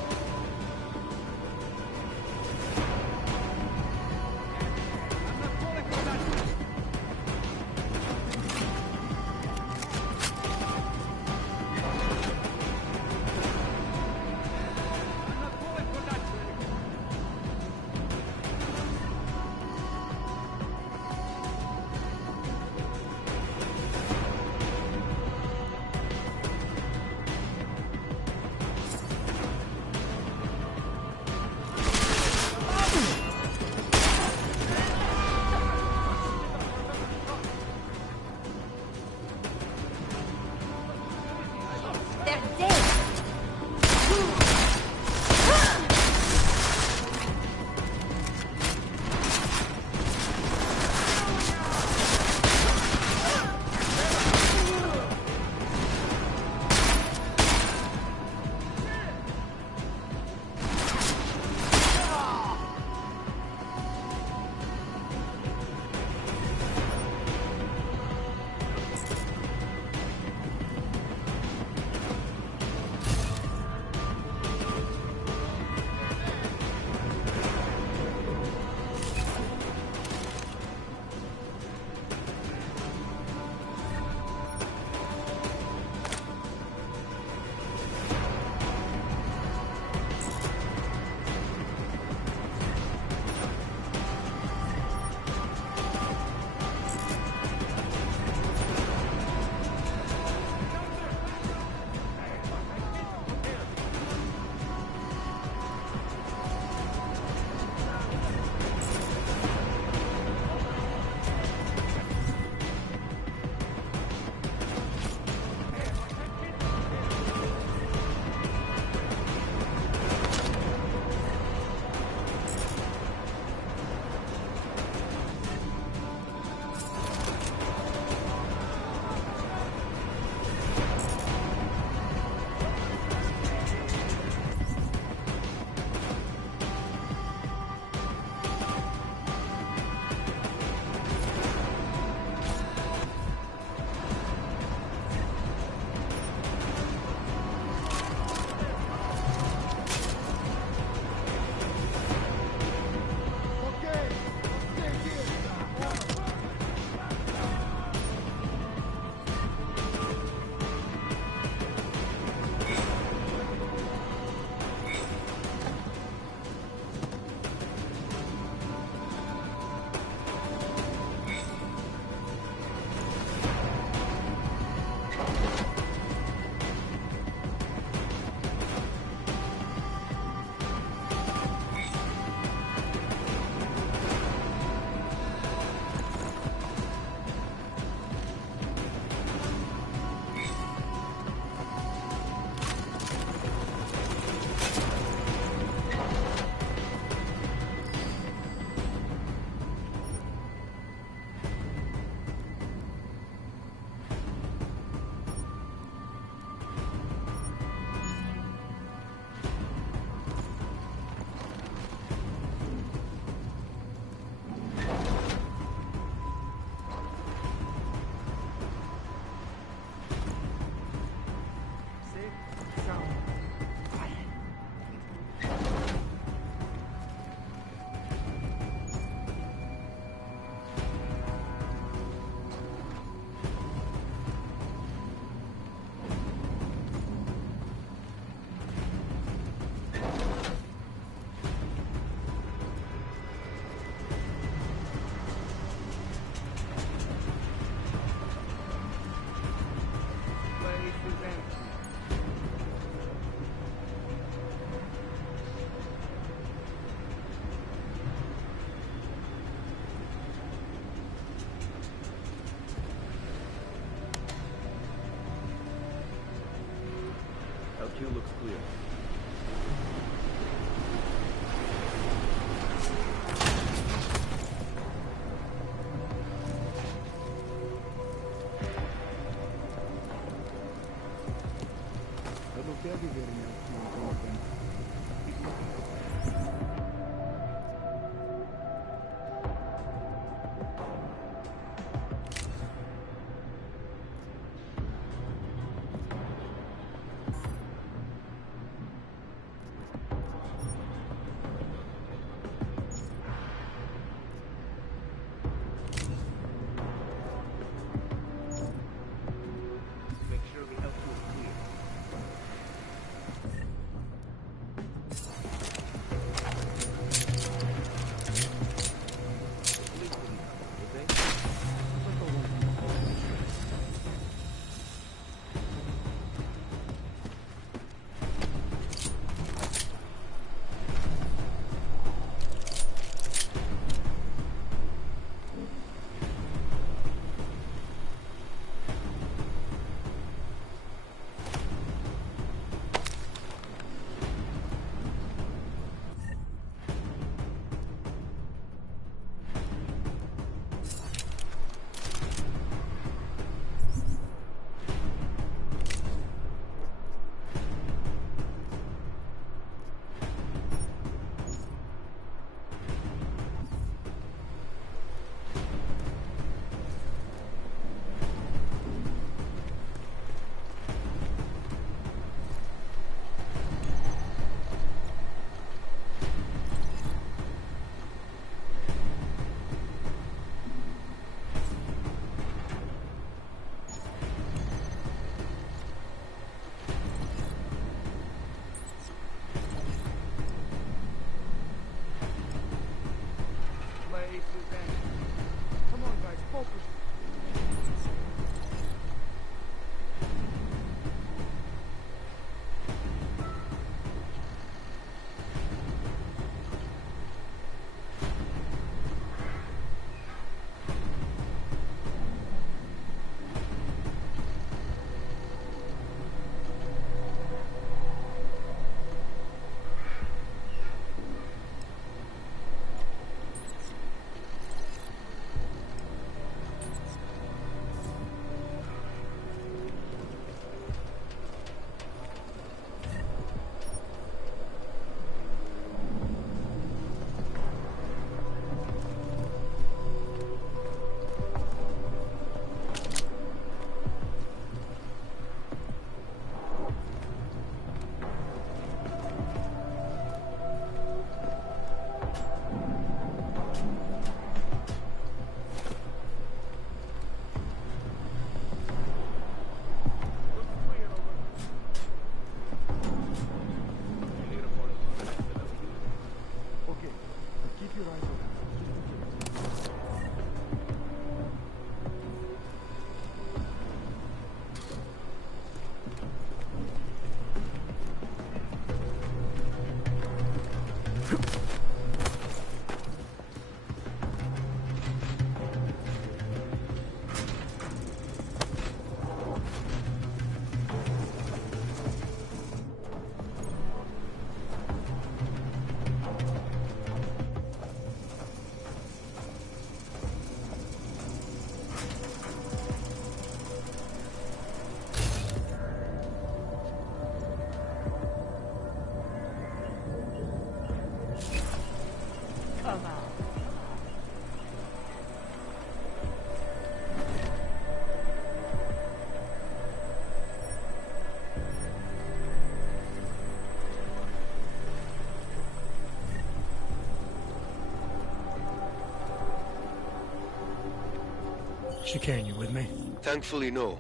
Chicane, you with me? Thankfully, no.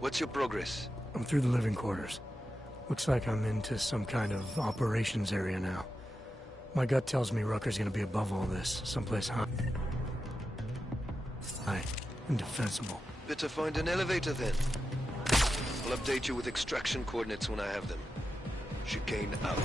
What's your progress? I'm through the living quarters. Looks like I'm into some kind of operations area now. My gut tells me Rucker's gonna be above all this, someplace high and defensible. Better find an elevator then. I'll update you with extraction coordinates when I have them. Chicane out.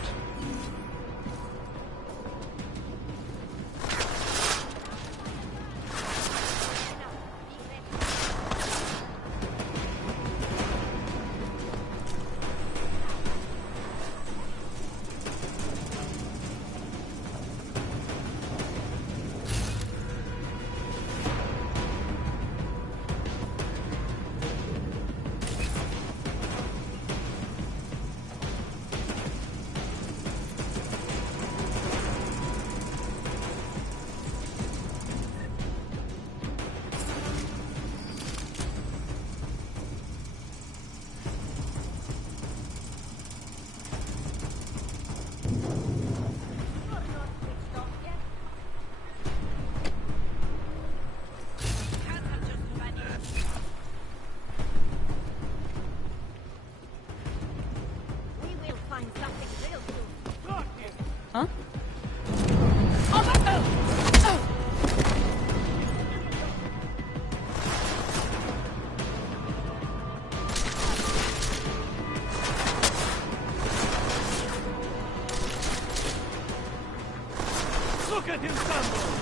Look at him stumble!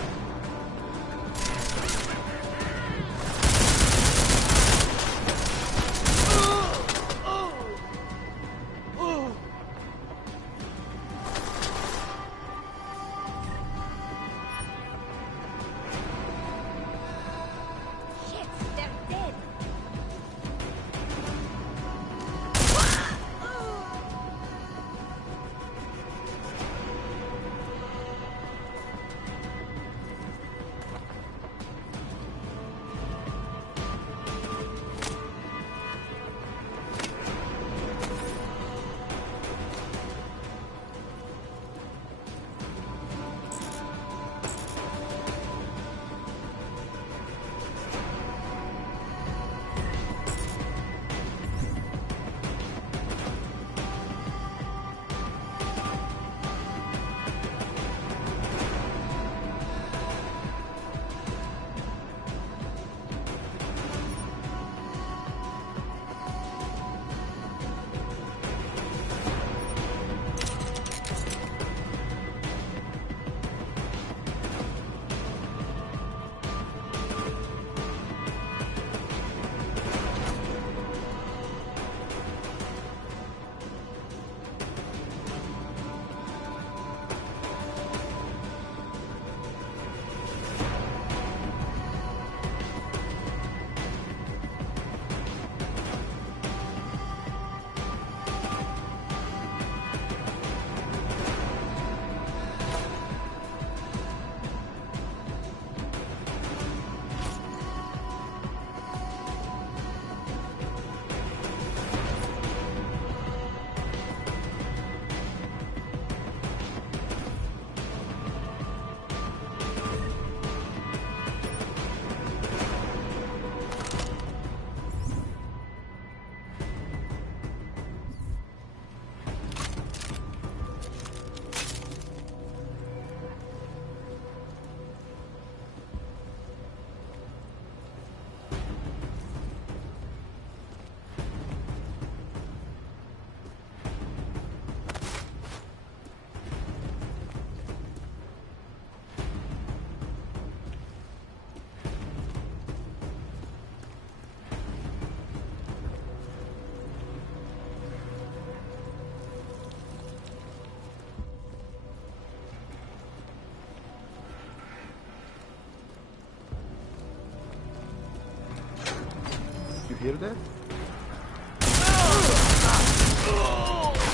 You hear that?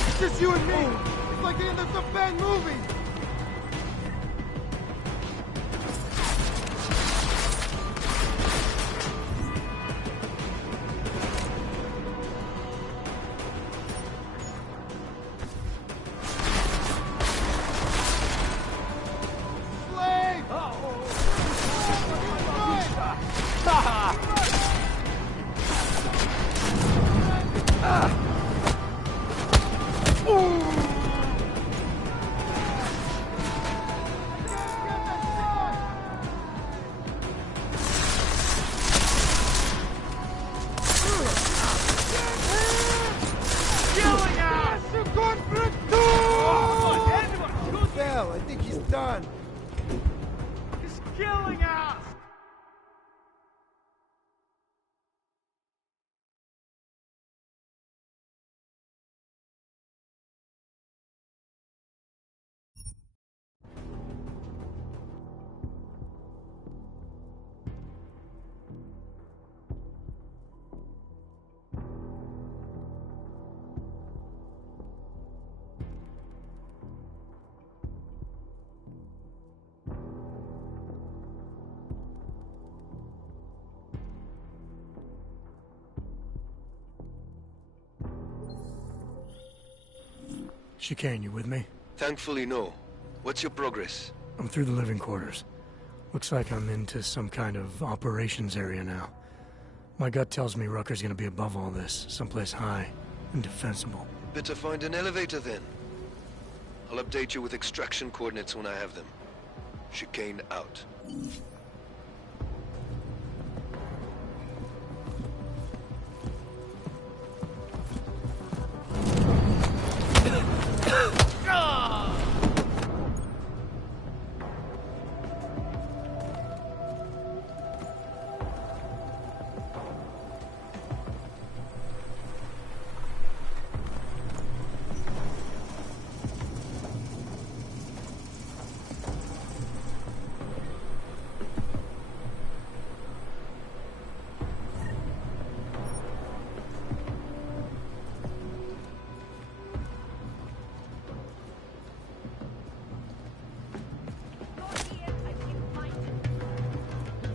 It's just you and me! It's like the end of some bad movie! Slave! think he's done. He's killing us! Chicane, you with me? Thankfully, no. What's your progress? I'm through the living quarters. Looks like I'm into some kind of operations area now. My gut tells me Rucker's gonna be above all this, someplace high and defensible. Better find an elevator then. I'll update you with extraction coordinates when I have them. Chicane out.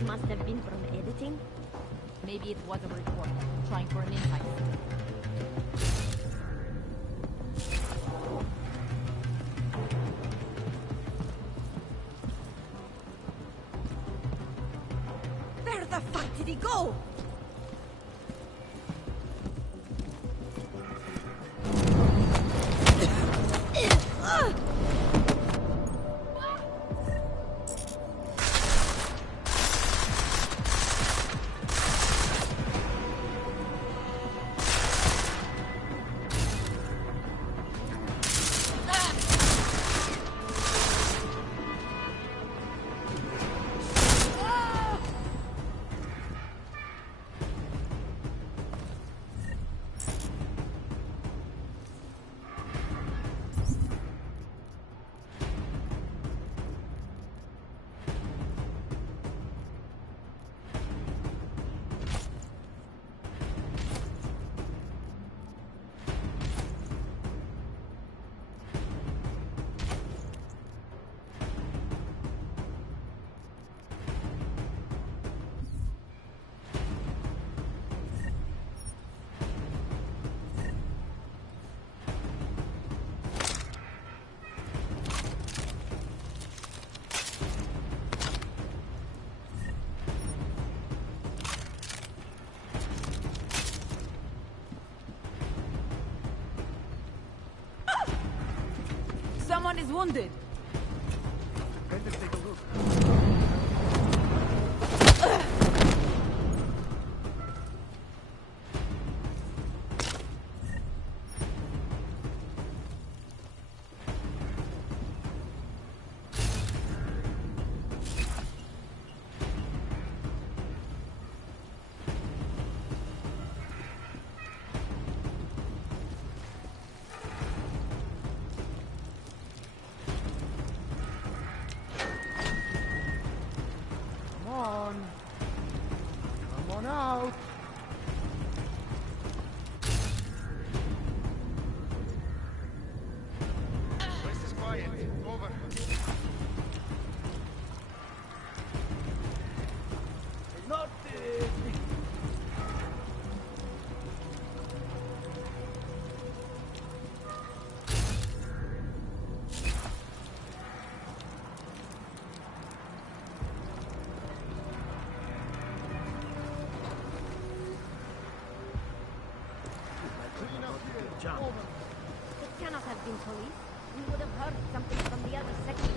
Must have been from editing. Maybe it was a report, trying for an insight. Where the fuck did he go? Someone is wounded. Better take a look. Come on out. Place is quiet. Over. Not It cannot have been police. We would have heard something from the other section.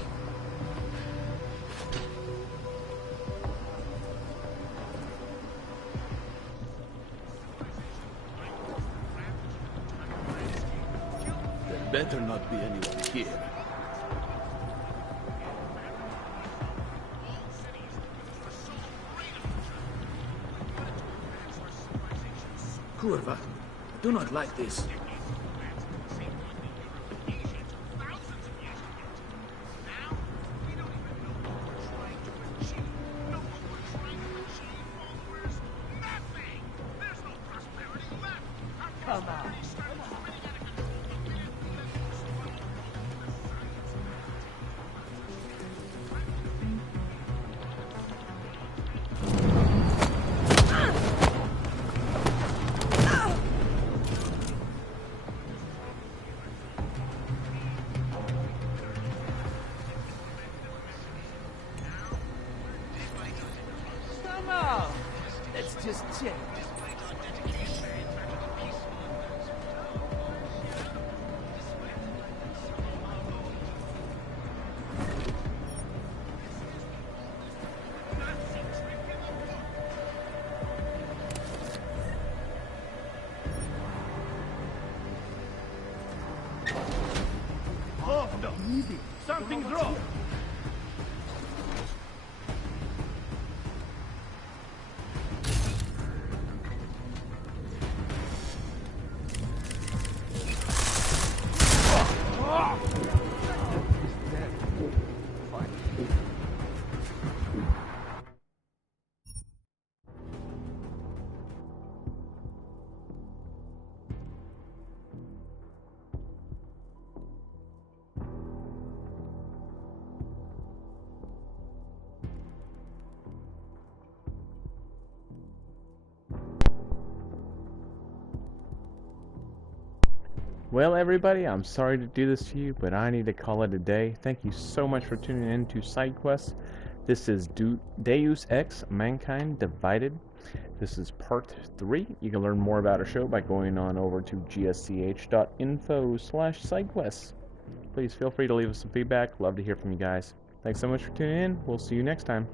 There better not be anyone here. Kurva, do not like this. Come on. Come on. Let's just check. Oh, no. Something's wrong. Well, everybody, I'm sorry to do this to you, but I need to call it a day. Thank you so much for tuning in to SideQuest. This is Deus Ex Mankind Divided. This is part 3. You can learn more about our show by going on over to gsch.info/SideQuest. Please feel free to leave us some feedback. Love to hear from you guys. Thanks so much for tuning in. We'll see you next time.